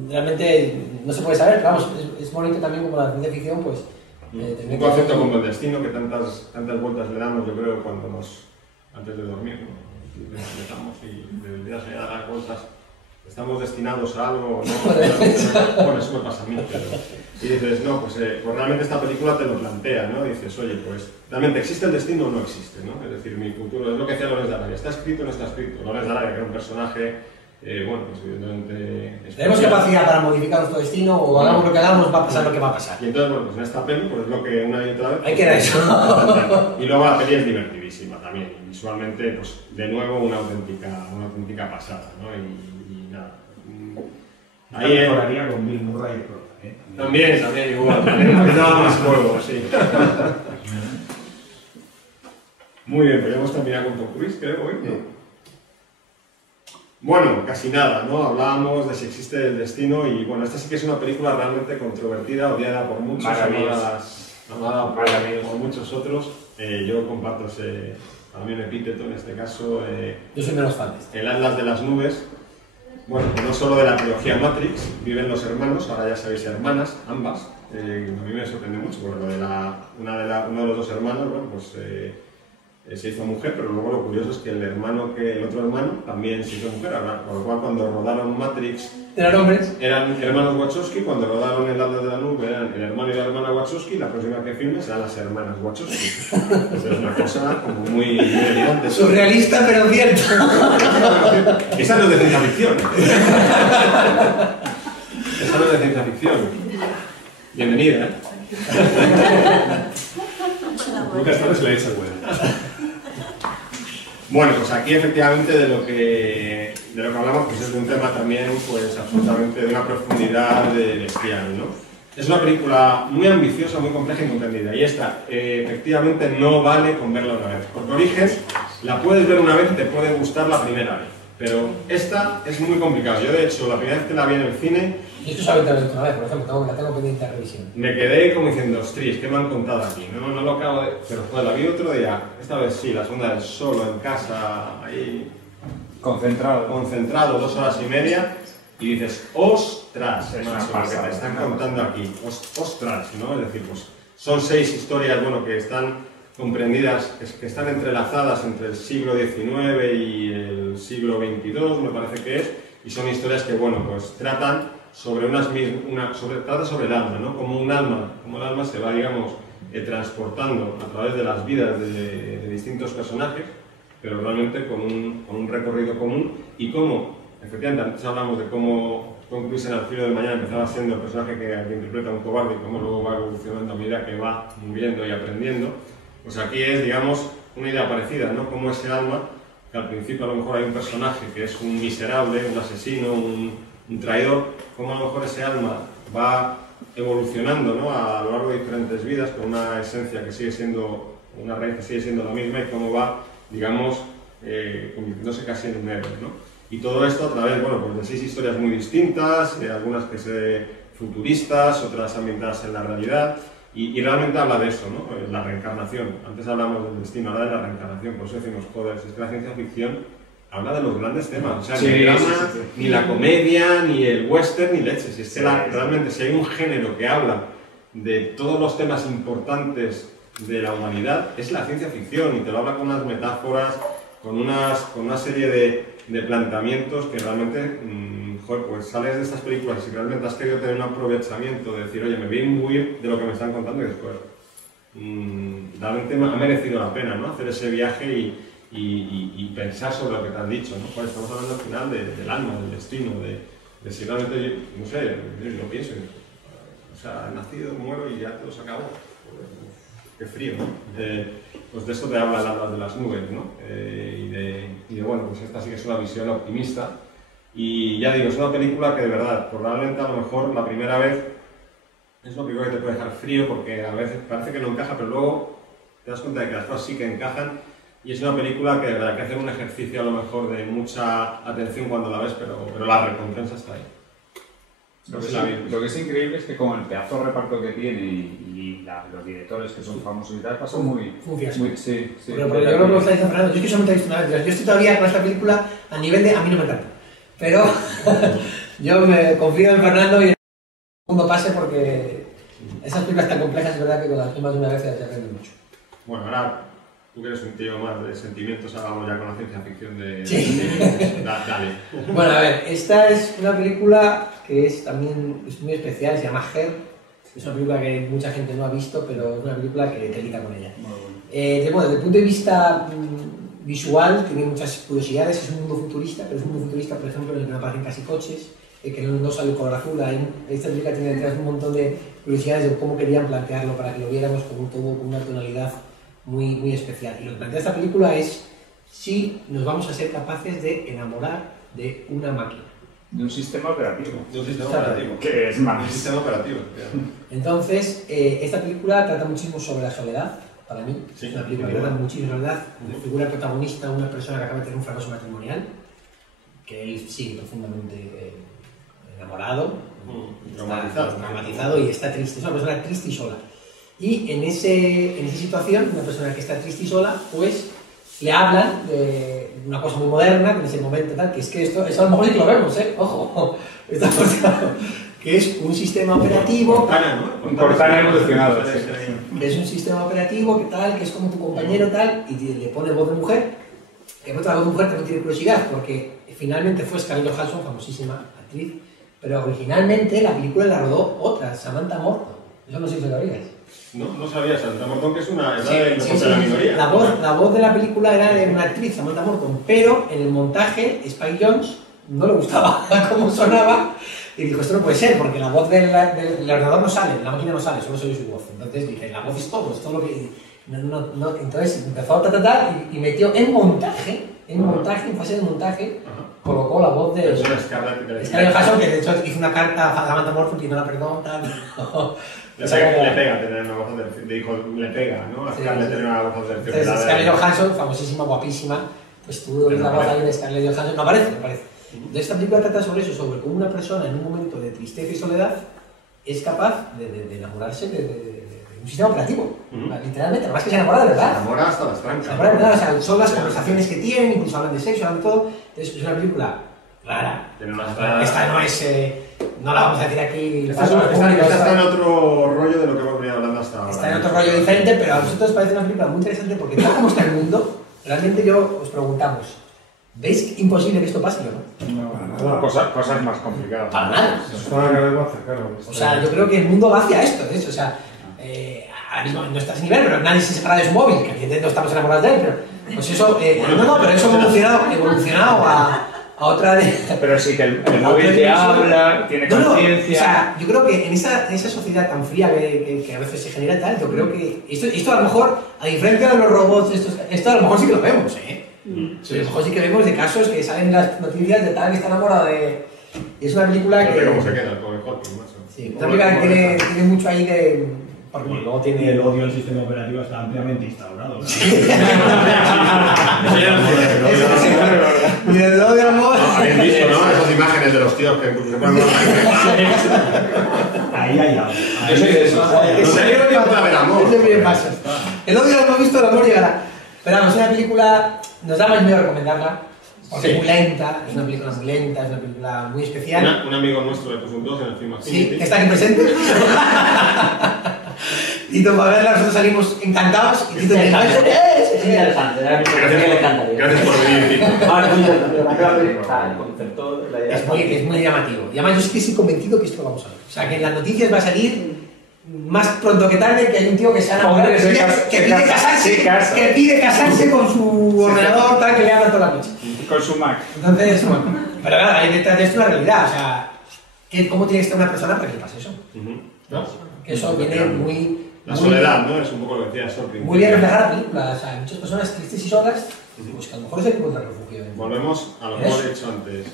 realmente no se puede saber, pero vamos, es bonito también como la ciencia ficción, pues... un concepto como el destino que tantas vueltas le damos, yo creo, antes de dormir, ¿no? Empezamos y deberías dar vueltas. ¿Estamos destinados a algo? ¿No? Bueno, eso me pasa a mí, pero... Y dices, no, pues realmente esta película te lo plantea, ¿no? Dices, oye, pues, ¿realmente existe el destino o no existe, ¿no? Es decir, mi futuro, es lo que decía Lawrence de Arabia, ¿está escrito o no está escrito? Lawrence de Arabia, que era un personaje, bueno, pues evidentemente... ¿Tenemos capacidad para modificar nuestro destino o hagamos lo que hagamos, va a pasar lo que va a pasar? Y entonces, bueno, pues en esta peli, pues es lo que una y otra vez... Hay que dar eso. Y luego la peli es divertidísima también, visualmente, pues, de nuevo, una auténtica pasada, ¿no? Y nada... Ahí mejoraría con Bill Murray, También igual, también daba más juego, sí. Muy bien, pues ya hemos terminado con Tom Cruise, creo, hoy, ¿no? Bueno, casi nada, ¿no? Hablábamos de si existe el destino, y bueno, esta sí que es una película realmente controvertida, odiada por muchos, amada por muchos otros. Yo comparto para mí un epíteto en este caso. Yo soy menos fan. El Atlas de las nubes. Bueno, no solo de la trilogía Matrix, viven los hermanos, ahora ya sabéis, hermanas, ambas. A mí me sorprende mucho, porque uno de los dos hermanos, bueno, pues se hizo mujer, pero luego lo curioso es que el otro hermano también se hizo mujer, con lo cual cuando rodaron Matrix... ¿Eran hombres? Eran hermanos Wachowski, cuando rodaron El Atlas de la Nube eran el hermano y la hermana Wachowski, la próxima que filmen serán las hermanas Wachowski. Entonces es una cosa como muy elegante. Surrealista, pero cierto. Esa no es de ciencia ficción. Esa no es de ciencia ficción. Bienvenida, ¿eh? Nunca tarde se le echa el huevo. Bueno, pues aquí efectivamente de lo que hablamos pues es de un tema también pues absolutamente de una profundidad bestial, ¿no? Es una película muy ambiciosa, muy compleja y comprendida, y esta efectivamente no vale con verla una vez. Por origen la puedes ver una vez y te puede gustar la primera vez, pero esta es muy complicada. Yo de hecho la primera vez que la vi en el cine... Y esto sabes una vez, por ejemplo, la tengo pendiente de revisión. Me quedé como diciendo, ostras, ¿qué me han contado aquí? No lo acabo de... Pero joder, la vi otro día, esta vez sí, la segunda vez solo, en casa, ahí... Concentrado, 2 horas y media, y dices, ostras, macho, lo que te están contando aquí, ostras, ¿no? Es decir, pues son 6 historias, bueno, que están comprendidas, que están entrelazadas entre el siglo XIX y el siglo XXII, me parece que es, y son historias que, bueno, pues tratan sobre el alma, ¿no? Como el alma se va, digamos, transportando a través de las vidas de distintos personajes, pero realmente con un recorrido común, y cómo efectivamente, antes hablamos de cómo Tom Cruise en El filo del mañana empezaba siendo el personaje que interpreta un cobarde y cómo luego va evolucionando a medida que va muriendo y aprendiendo. Pues aquí es, digamos, una idea parecida, ¿no? Como ese alma, que al principio a lo mejor hay un personaje que es un miserable, un asesino, un traidor, como a lo mejor ese alma va evolucionando, ¿no? A lo largo de diferentes vidas con una esencia que sigue siendo, una raíz que sigue siendo la misma y cómo va, digamos, convirtiéndose casi en un héroe, ¿no? Y todo esto a través, bueno, pues de 6 historias muy distintas, algunas que se futuristas, otras ambientadas en la realidad, y realmente habla de eso, ¿no? La reencarnación. Antes hablamos del destino, ahora de la reencarnación, por eso decimos, joder, es que la ciencia ficción habla de los grandes temas, o sea, ni el drama, ni la comedia, ni el western, ni leche. Si es que realmente, si hay un género que habla de todos los temas importantes de la humanidad, es la ciencia ficción, y te lo habla con unas metáforas, con una serie de planteamientos que realmente, joder, pues sales de estas películas y realmente has querido tener un aprovechamiento de decir, oye, me voy a imbuir de lo que me están contando y después realmente ha merecido la pena, ¿no? Hacer ese viaje y pensar sobre lo que te han dicho, ¿no? Pues estamos hablando al final del alma, del destino, de si realmente, no sé, yo lo pienso, o sea, he nacido, muero y ya todo se acabó. Qué frío, ¿no? Pues de eso te habla el alma de las nubes, ¿no? Y de, bueno, pues esta sí que es una visión optimista. Y ya digo, es una película que de verdad, probablemente a lo mejor la primera vez es lo primero que te puede dejar frío porque a veces parece que no encaja, pero luego te das cuenta de que las cosas sí que encajan. Y es una película que de verdad que hace un ejercicio a lo mejor de mucha atención cuando la ves, pero la recompensa está ahí. Lo que es increíble es que con el pedazo de reparto que tiene y los directores que son famosos y tal, pasa muy fiasco. Sí. Pero yo creo que lo está diciendo Fernando, yo es que solamente he visto una vez. Yo estoy todavía con esta película a nivel de a mí no me encanta. Pero yo me confío en Fernando y en el mundo pase porque esas películas tan complejas es verdad que con las ves más de una vez te aprende mucho. Bueno, ahora tú que eres un tío más de sentimientos, ahora vamos ya con la ciencia ficción de... Sí. Dale. Bueno, a ver, esta es una película que es muy especial, se llama Her. Es una película que mucha gente no ha visto, pero es una película que te lita con ella. Desde el punto de vista visual, tiene muchas curiosidades, es un mundo futurista, pero es un mundo futurista, por ejemplo, en el que no aparecen casi coches, que no sale el color azul. Esta película tiene detrás un montón de curiosidades de cómo querían plantearlo para que lo viéramos como todo con una tonalidad muy, muy especial. Y lo que plantea esta película es si nos vamos a ser capaces de enamorar de una máquina. De un sistema operativo. De un sistema operativo. Que es más. Un sistema operativo. Entonces, esta película trata muchísimo sobre la soledad, para mí. Sí, es una película que trata muchísimo sobre la soledad. La figura protagonista, una persona que acaba de tener un fracaso matrimonial, que él sigue profundamente enamorado, traumatizado y está triste. Es una persona triste y sola. Y en esa situación, una persona que está triste y sola, pues le hablan de una cosa muy moderna, que en ese momento tal, que es que esto a lo mejor sí que lo vemos, ojo, esta cosa, que es un sistema operativo. Cortana, ¿no? Un Cortana evolucionado. Que es un sistema operativo, que tal, que es como tu compañero tal, y le pone voz de mujer. Que la voz de mujer también tiene curiosidad, porque finalmente fue Scarlett Johansson, famosísima actriz, pero originalmente la película la rodó otra, Samantha Morton. Eso no sé si lo sabías. No sabía, Samantha Morton, que es una de la minoría. La voz de la película era de una actriz, Samantha Morton, pero en el montaje Spike Jonze no le gustaba cómo sonaba y dijo, esto no puede ser, porque la voz del ordenador no sale, la máquina no sale, solo soy su voz. Entonces dije, la voz es todo lo que... Entonces empezó a tratar y metió en fase de montaje, colocó la voz de Scarlett Johansson, que de hecho hizo una carta a Samantha Morton pidiendo la perdón, tal. Le pega tener una voz le pega, ¿no? A Scarlett tener una voz de Entonces, Scarlett Johansson, famosísima, guapísima, pues tú la voz ahí de Scarlett Johansson, no aparece. Entonces, esta película trata sobre eso, sobre cómo una persona en un momento de tristeza y soledad es capaz de enamorarse de un sistema operativo. Literalmente, además que se enamora de verdad. Se enamora hasta las trancas. Se enamora de verdad, o sea, son las conversaciones que tienen, incluso hablan de sexo, hablan de todo. Entonces, es una película rara. Esta no es... no la vamos a decir aquí. Esta está en otro rollo de lo que hemos venido hablando hasta ahora. Está en otro rollo diferente, pero a nosotros parece una película muy interesante porque tal como está el mundo, realmente os preguntamos, ¿veis imposible que esto pase o no? No, para nada. Cosas más complicadas. Para nada. Está cada vez más cercano. O sea, yo creo que el mundo va hacia esto, de hecho, o sea, ahora mismo no está a ese nivel, pero nadie se separa de su móvil, que evidentemente no estamos enamorados de él, pero pues eso, pero eso ha evolucionado a otra de... Pero sí, que el móvil te habla, tiene conciencia. O sea, yo creo que en esa sociedad tan fría que a veces se genera tal, yo creo que esto a lo mejor, a diferencia de los robots, esto a lo mejor sí que lo vemos, ¿eh? Sí, a lo mejor sí que vemos de casos que salen en las noticias de tal que está enamorado de... Y es una película que... ¿Cómo se queda el pobre Hawking, macho? Sí, una película que tiene mucho ahí de... Porque luego Y tiene... el odio al sistema operativo está ampliamente instaurado. ¿No? Y el odio al amor... Habéis visto, ¿no? Esas imágenes de los tíos que se ponen... Ahí hay algo. Yo soy de esos. Eso bien pasa. El odio lo hemos visto, el amor llegará. Pero vamos, es una película, nos da más miedo recomendarla, porque es muy lenta, es una película muy lenta, es una película muy especial. Un amigo nuestro le puso un 2 en el film Sí, Affinity. que está aquí presente. Y Tito, para verla, nosotros salimos encantados y Tito me dijo, Es interesante, le encanta. Gracias por venir, Tito. El concepto, la idea es muy llamativo. Y además yo sí que estoy convencido que esto lo vamos a ver. O sea, que en las noticias va a salir más pronto que tarde que hay un tío que se ha enamorado, que pide casarse con su ordenador tal que le habla toda la noche. Con su Mac. Entonces, bueno, pero claro, hay detrás de esto una realidad. O sea, ¿cómo tiene que estar una persona para que le pase eso? ¿No? Que eso viene muy... La soledad, ¿no? Es un poco lo que decía Sorkin. Muy bien reflejada la película. O sea, hay muchas personas tristes y solas, pues que a lo mejor es el que encuentra refugio. Volvemos a lo que hemos dicho antes.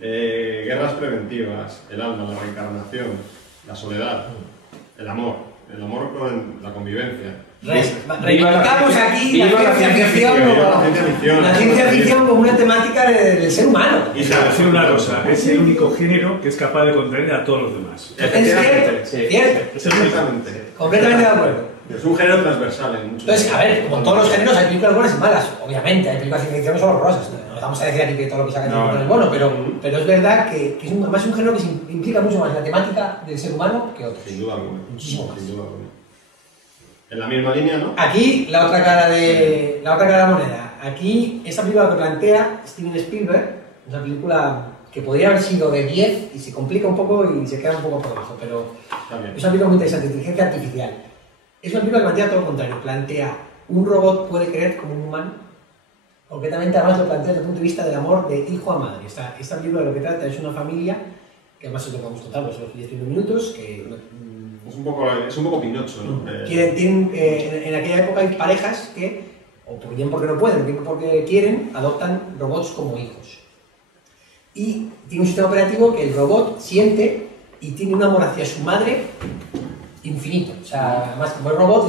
Guerras preventivas, el alma, la reencarnación, la soledad, el amor con la convivencia. Reivindicamos aquí la ciencia ficción como una temática del ser humano. Y te voy a decir una cosa, es el único género que es capaz de contener a todos los demás. Es cierto. Es el único. Completamente de acuerdo. Es un género transversal en muchos. Entonces, a ver, como en todos los géneros hay películas buenas y malas. Obviamente, hay películas de ficción que son horrorosas. No vamos a decir aquí que todo lo que saca no es bueno, pero es verdad que es además un género que implica mucho más la temática del ser humano que otros. Sin duda alguna. Muchísimo más. Sin duda alguna. En la misma línea, ¿no? Aquí, la otra cara de la moneda. Aquí, esta película que plantea Steven Spielberg, es una película que podría haber sido de 10 y se complica un poco y se queda un poco por debajo, pero es una película muy interesante, inteligencia artificial. Es una película que plantea todo lo contrario, plantea un robot puede creer como un humano, concretamente además lo plantea desde el punto de vista del amor de hijo a madre. Esta película lo que trata es una familia, que además es lo que vamos a contar los 10 minutos, que... Es un poco Pinocho, ¿no? En aquella época hay parejas que, o bien porque no pueden, o bien porque quieren, adoptan robots como hijos. Y tiene un sistema operativo que el robot siente y tiene un amor hacia su madre infinito. O sea, además como el robot,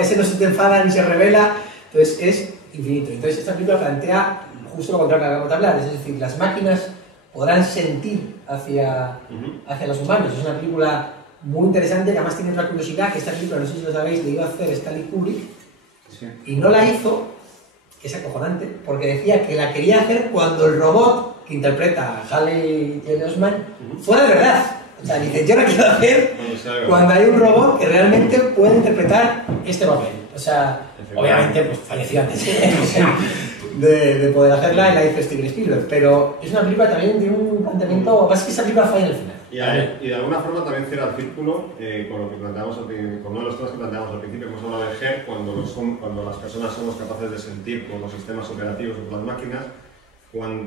ese no se te enfada ni se revela, entonces es infinito. Entonces esta película plantea justo lo contrario que acabamos de hablar, es decir, las máquinas podrán sentir hacia los humanos. Es una película muy interesante, que además tiene otra curiosidad, que esta película, no sé si lo sabéis, le iba a hacer Stanley Kubrick, y no la hizo, que es acojonante, porque decía que la quería hacer cuando el robot que interpreta a Haley Joel Osment fuera de verdad. O sea, dice, yo la quiero hacer cuando hay un robot que realmente puede interpretar este papel. O sea, obviamente, pues falleció antes de poder hacerla y la hizo Steven Spielberg, pero es una película también de un planteamiento, lo que pasa es que esa película falla en el final. Y de alguna forma también cierra el círculo con lo que planteamos con uno de los temas que planteamos al principio. Hemos hablado de GER, cuando las personas somos capaces de sentir con los sistemas operativos o con las máquinas.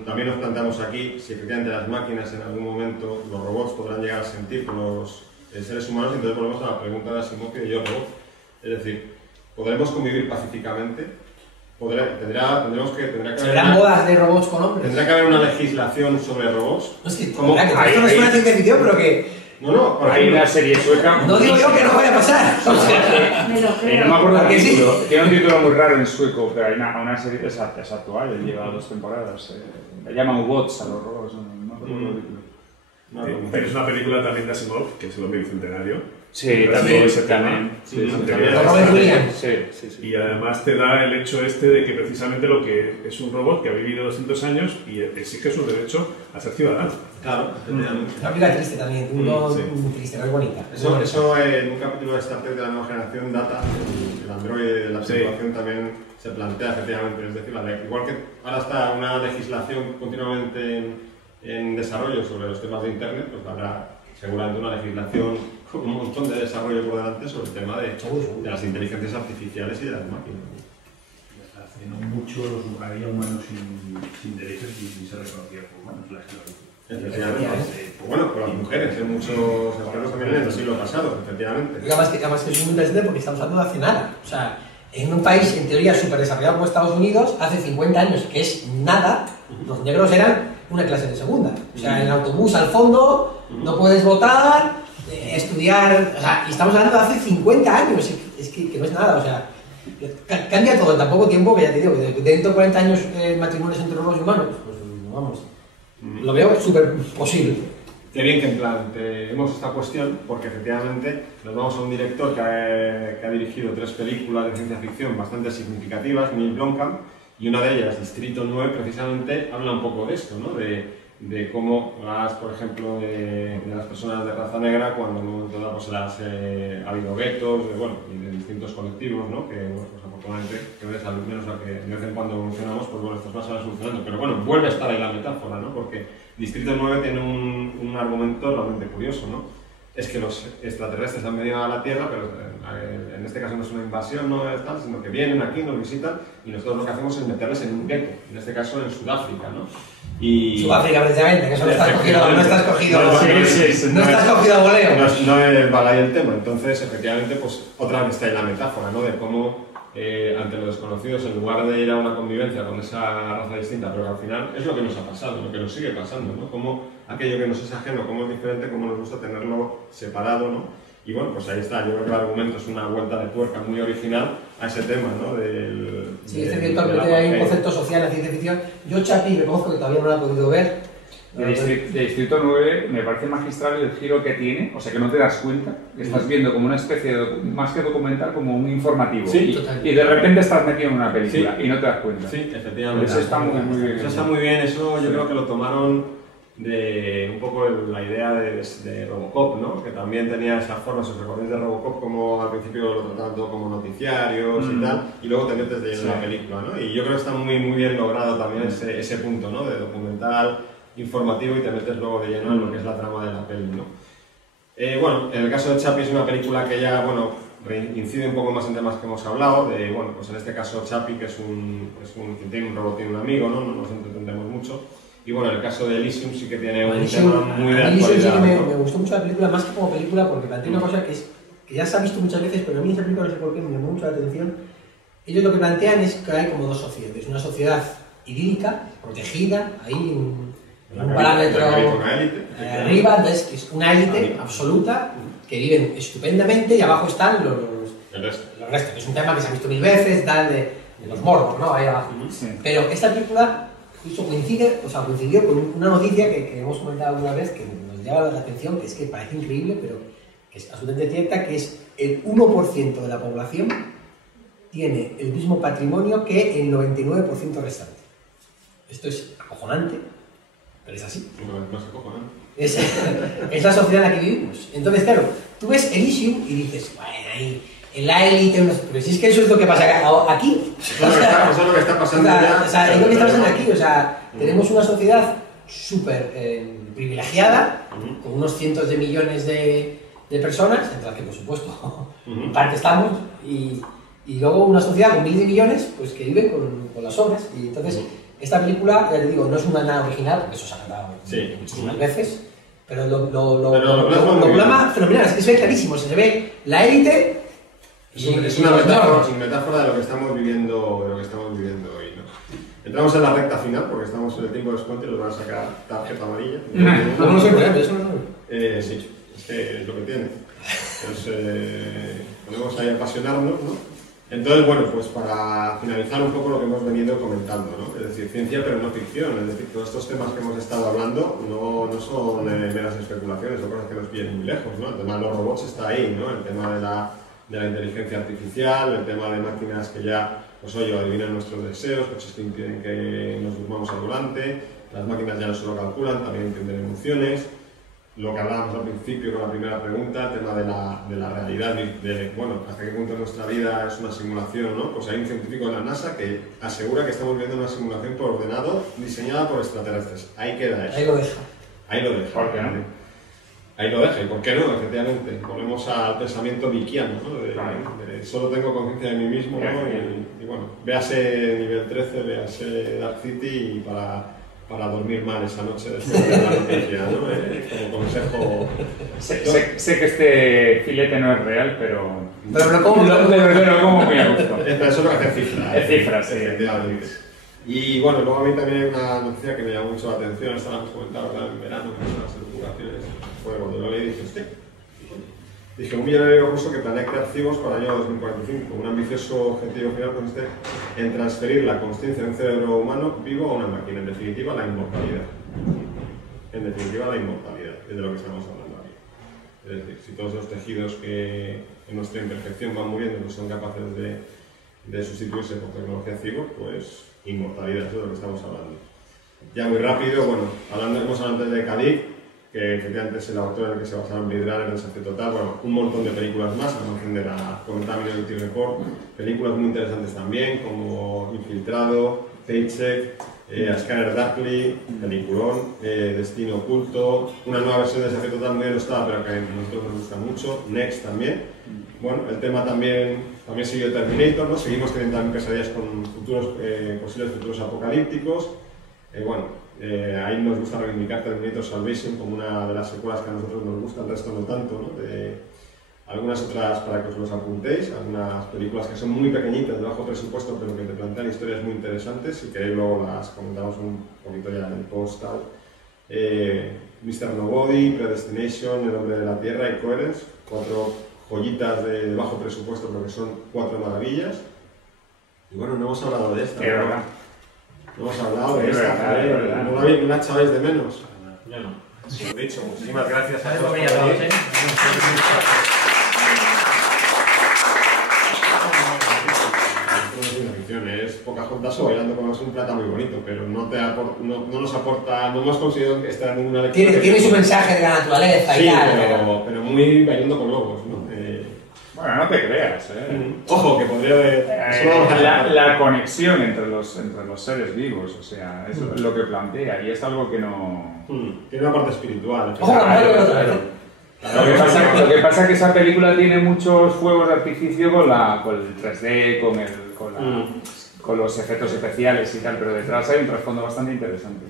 También nos planteamos aquí si efectivamente las máquinas en algún momento, los robots podrán llegar a sentir con los seres humanos. Y entonces volvemos a la pregunta de Asimov y yo robot. Es decir, ¿podremos convivir pacíficamente? Tendrá que ¿Serán bodas de robots con hombres? ¿Tendrá que haber una legislación sobre robots? No es que esto no es una ciencia ficción, pero que... No, hay una serie sueca. No digo yo que no vaya a pasar. No me acuerdo del título. Tiene un título muy raro en sueco, pero hay una serie, es actual, lleva 2 temporadas. Le llaman Bots a los robots, no recuerdo el título. Pero es una película también de Asimov, que es el hombre bicentenario. Sí, también. Y además te da el hecho de que precisamente lo que es un robot que ha vivido 200 años y exige su derecho a ser ciudadano. Claro, efectivamente. Una película triste también, muy triste, no es bonita. Eso en un capítulo de Star Trek de la nueva generación, Data, el androide de la situación también se plantea efectivamente. Es decir, igual que ahora está una legislación continuamente en desarrollo sobre los temas de Internet, pues habrá seguramente una legislación con un montón de desarrollo por delante sobre el tema de las inteligencias artificiales y de las máquinas. hace no mucho había humanos sin derechos y se reconocía como humanos, la esclavitud. Efectivamente. Bueno, con las mujeres, en muchos aspectos también en el siglo pasado, efectivamente. Y además que es muy interesante porque estamos hablando de hace nada. O sea, en un país en teoría súper desarrollado como Estados Unidos, hace 50 años, que es nada, los negros eran una clase de segunda. O sea, en el autobús al fondo, no puedes votar, estudiar. O sea, y estamos hablando de hace 50 años, es que no es nada. O sea, cambia todo en tan poco tiempo que ya te digo, que dentro de 40 años matrimonios entre robots y humanos, pues vamos. Lo veo súper posible. Qué bien que en plan tenemos esta cuestión, porque efectivamente nos vamos a un director que ha dirigido 3 películas de ciencia ficción bastante significativas, Neil Blomkamp, y una de ellas, Distrito 9, precisamente habla un poco de esto, ¿no? De cómo por ejemplo, de las personas de raza negra, cuando en un momento dado pues, ha habido guetos, y de distintos colectivos, ¿no? Que, bueno, pues afortunadamente, al menos lo que de vez en cuando mencionamos, pues bueno, estas cosas van solucionando. Pero bueno, vuelve a estar ahí la metáfora, ¿no? Porque Distrito 9 tiene un argumento realmente curioso, ¿no? Es que los extraterrestres han venido a la Tierra, pero en este caso no es una invasión, no es tal, sino que vienen aquí, nos visitan, y nosotros lo que hacemos es meterles en un gueto, en este caso en Sudáfrica, ¿no? Sudáfrica, precisamente, que eso no está escogido a voleo. No es balay el tema, entonces efectivamente pues otra vez está ahí la metáfora, ¿no? De cómo ante los desconocidos, en lugar de ir a una convivencia con esa raza distinta, pero que al final es lo que nos ha pasado, lo que nos sigue pasando, ¿no? Como aquello que nos es ajeno, cómo es diferente, cómo nos gusta tenerlo separado, ¿no? Y bueno, pues ahí está, yo creo que el argumento es una vuelta de tuerca muy original a ese tema, ¿no? Sí, este director que hay un concepto social en la ciencia ficción. Yo, Chapi, reconozco que todavía no lo he podido ver. De Distrito 9 me parece magistral el giro que tiene, o sea que no te das cuenta, que estás viendo como una especie de, más que documental, como un informativo. Sí, y de repente estás metido en una película y no te das cuenta. Sí, efectivamente. Eso está muy bien. Eso está muy bien, eso yo creo que lo tomaron de un poco la idea de Robocop, ¿no? Que también tenía esa forma, si os recordáis de Robocop, como al principio lo trataban todo como noticiarios y tal, y luego te metes de lleno en la película, ¿no? Y yo creo que está muy bien logrado también ese punto, ¿no? De documental, informativo, y te metes luego de lleno en lo que es la trama de la peli, ¿no? Bueno, en el caso de Chappie es una película que ya, bueno, incide un poco más en temas que hemos hablado, de, bueno, pues en este caso Chappie, que quien tiene un robot, tiene un amigo, ¿no? No nos entendemos mucho. Y bueno, en el caso de Elysium sí que tiene un tema muy de actualidad. Elysium sí que me gustó mucho la película, más que como película, porque plantea una cosa que ya se ha visto muchas veces, pero a mí esa película no sé por qué me llamó mucho la atención. Ellos lo que plantean es que hay como dos sociedades. Una sociedad idílica, protegida, ahí en un parámetro arriba, entonces, que es una élite absoluta, que viven estupendamente, y abajo están los restos. Es un tema que se ha visto 1000 veces, tal, de los morbos, ¿no? Ahí abajo. Sí. Pero esta película justo coincidió con una noticia que hemos comentado alguna vez, que nos llama la atención, que es que parece increíble, pero que es absolutamente cierta, que es el 1% de la población tiene el mismo patrimonio que el 99% restante. Esto es acojonante, pero es así. No es acojonante. Es la sociedad en la que vivimos. Entonces, claro, tú ves Elysium y dices, bueno, ahí en la élite, pero si es que eso es lo que pasa aquí. Eso es lo que está pasando ya. O sea, es lo que está pasando aquí. O sea, tenemos una sociedad súper privilegiada, con unos cientos de millones de personas, entre las que, por supuesto, en parte estamos, y luego una sociedad con miles de millones, pues que vive con las obras. Y entonces, esta película, ya te digo, no es una nada original, porque eso se ha cantado muchísimas veces, pero lo plasma fenomenal, es que se ve clarísimo, se ve la élite. Es una metáfora de lo que estamos viviendo hoy, ¿no? Entramos en la recta final, porque estamos en el tiempo de descuento y nos van a sacar tarjeta amarilla. No sorprende, eso no. Sí, es que es lo que tiene. Entonces, podemos ahí apasionarnos, ¿no? Entonces, bueno, pues para finalizar un poco lo que hemos venido comentando, ¿no? Es decir, ciencia pero no ficción, es decir, todos estos temas que hemos estado hablando no son meras especulaciones, son cosas que nos vienen muy lejos, ¿no? El tema de los robots está ahí, ¿no? El tema de la inteligencia artificial, el tema de máquinas que ya, pues oye, adivinan nuestros deseos, coches que impiden que nos durmamos al volante, las máquinas ya no solo calculan, también entienden emociones. Lo que hablábamos al principio con la primera pregunta, el tema de la realidad, bueno, hasta qué punto nuestra vida es una simulación, ¿no? Pues hay un científico de la NASA que asegura que estamos viendo una simulación por ordenador diseñada por extraterrestres. Ahí queda eso. Ahí lo deja. Ahí lo deja. ¿Por qué no? ahí lo deja. ¿Y por qué no? Efectivamente, volvemos al pensamiento vickiano, ¿no? De solo tengo conciencia de mí mismo, ¿no? Y bueno, véase nivel 13, véase Dark City y para dormir mal esa noche después de la noticia, ¿no? Como consejo. Sé que este filete no es real, pero Pero como muy a gusto. Eso es lo que hace cifras. Es cifras, sí. Efectivamente. Y bueno, luego a mí también hay una noticia que me llamó mucho la atención, esta la hemos comentado en verano, que son las educaciones. Fue cuando lo leí, dije, hostia. Dije, un millonario ruso que planea crear cibos para el año 2045. Un ambicioso objetivo final consiste en transferir la consciencia de un cerebro humano vivo a una máquina. En definitiva, la inmortalidad. En definitiva, la inmortalidad, es de lo que estamos hablando aquí. Es decir, si todos los tejidos que en nuestra imperfección van muriendo no son capaces de sustituirse por tecnología cibo, pues inmortalidad, eso es de lo que estamos hablando. Ya muy rápido, bueno, hemos hablado antes de Khalid, que efectivamente es el autor en el que se basaron Blade Runner, El Desafío Total, bueno, un montón de películas más, al margen de la comentada Minority Report, películas muy interesantes también, como Infiltrado, Paycheck, A Scanner Darkly, peliculón, Destino Oculto, una nueva versión de Desafío Total muy denostada, pero que a nosotros nos gusta mucho, Next también. Bueno, el tema también siguió Terminator, ¿no? Seguimos teniendo también pesadillas con posibles futuros apocalípticos. Ahí nos gusta reivindicar Terminator Salvation como una de las secuelas que a nosotros nos gusta, el resto no tanto, ¿no? Algunas otras para que os los apuntéis, algunas películas que son muy pequeñitas, de bajo presupuesto, pero que te plantean historias muy interesantes, si queréis luego las comentamos un poquito ya en el post tal. Mr. Nobody, Predestination, El Hombre de la Tierra y Coherence, 4 joyitas de bajo presupuesto, pero que son 4 maravillas. Y bueno, no hemos hablado de esta, ¿no? No hemos hablado de esta, no la echabais de menos. Yo no. Lo dicho, muchísimas gracias a todos. Es Pocahontas bailando con un plata muy bonito, pero no nos aporta, no hemos conseguido estar en ninguna lectura. Tiene su mensaje de la naturaleza y tal. Pero muy bailando con lobos, ¿no? Bueno, no te creas, Ojo, que podría haber... la conexión entre los seres vivos, o sea, eso es lo que plantea, y es algo que no... Tiene una parte espiritual. Lo que pasa es que esa película tiene muchos fuegos de artificio con el 3D, con los efectos especiales y tal, pero detrás hay un trasfondo bastante interesante.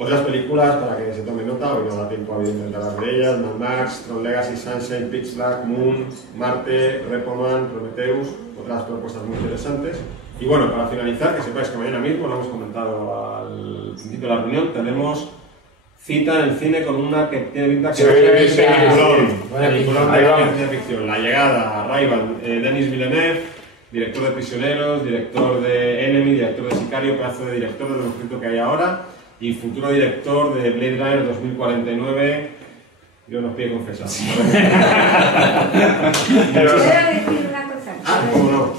Otras películas, para que se tome nota, hoy no da tiempo a evidentemente hablar de ellas: Mad Max, Tron Legacy, Sunshine, Pitch Black, Moon, Marte, Repo Man, Prometheus, otras propuestas muy interesantes. Y bueno, para finalizar, que sepáis que mañana mismo, lo hemos comentado al principio de la reunión, tenemos cita en el cine con una que tiene pinta que peliculón de ciencia ficción. La Llegada, Arrival, Denis Villeneuve, director de Prisioneros, director de Enemy, director de Sicario, pedazo de director de lo mejorito que hay ahora, y futuro director de Blade Runner 2049. Yo no os pido confesar. Quiero decir una cosa. ¿Cómo no?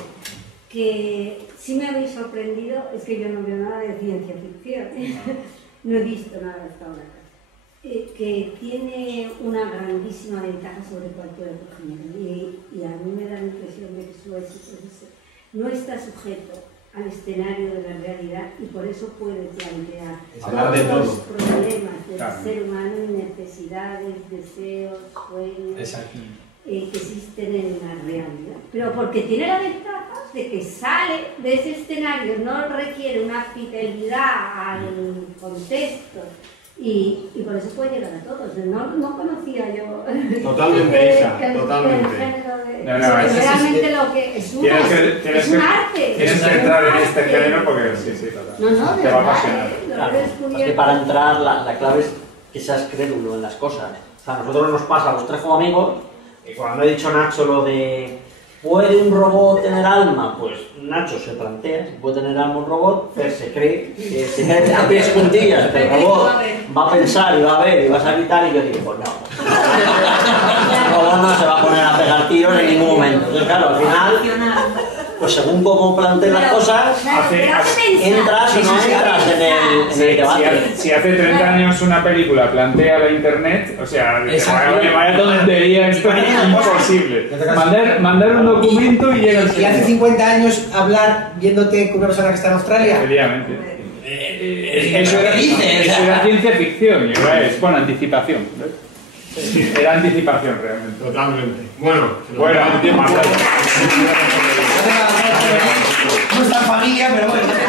Que sí me habéis sorprendido, es que yo no veo nada de ciencia ficción. No he visto nada hasta ahora. Que tiene una grandísima ventaja sobre cualquier otro género. Y a mí me da la impresión de que su éxito no está sujeto al escenario de la realidad, y por eso puede plantear todos los problemas del ser humano, necesidades, deseos, sueños que existen en la realidad. Pero porque tiene la ventaja de que sale de ese escenario, no requiere una fidelidad al contexto, y por eso puede llegar a todos. No conocía yo totalmente esa, totalmente. Realmente lo que es un arte. Tienes que entrar en este género porque sí, total. Te va a apasionar. Es que para entrar la clave es que seas crédulo en las cosas. O sea, a nosotros nos pasa a los tres como amigos, y cuando ha dicho Nacho lo de ¿puede un robot tener alma? Pues Nacho se plantea si puede tener alma un robot, Fer se cree que se cree a pies juntillas que el robot va a pensar y va a ver y va a gritar, y yo digo, pues no. El robot no se va a poner a pegar tiros en ningún momento. Entonces, claro, al final, pues según cómo plantees las cosas, entras o no entras en el debate. Si hace 30 años una película plantea la internet, o sea, vaya tontería, esto es imposible. Mandar un documento y llega Y hace 50 años hablar viéndote con una persona que está en Australia. Efectivamente. Eso era ciencia ficción, y ahora es, bueno, anticipación. ¿Ves? Sí. Era anticipación realmente. Totalmente. Bueno, bueno, no está en familia, pero bueno.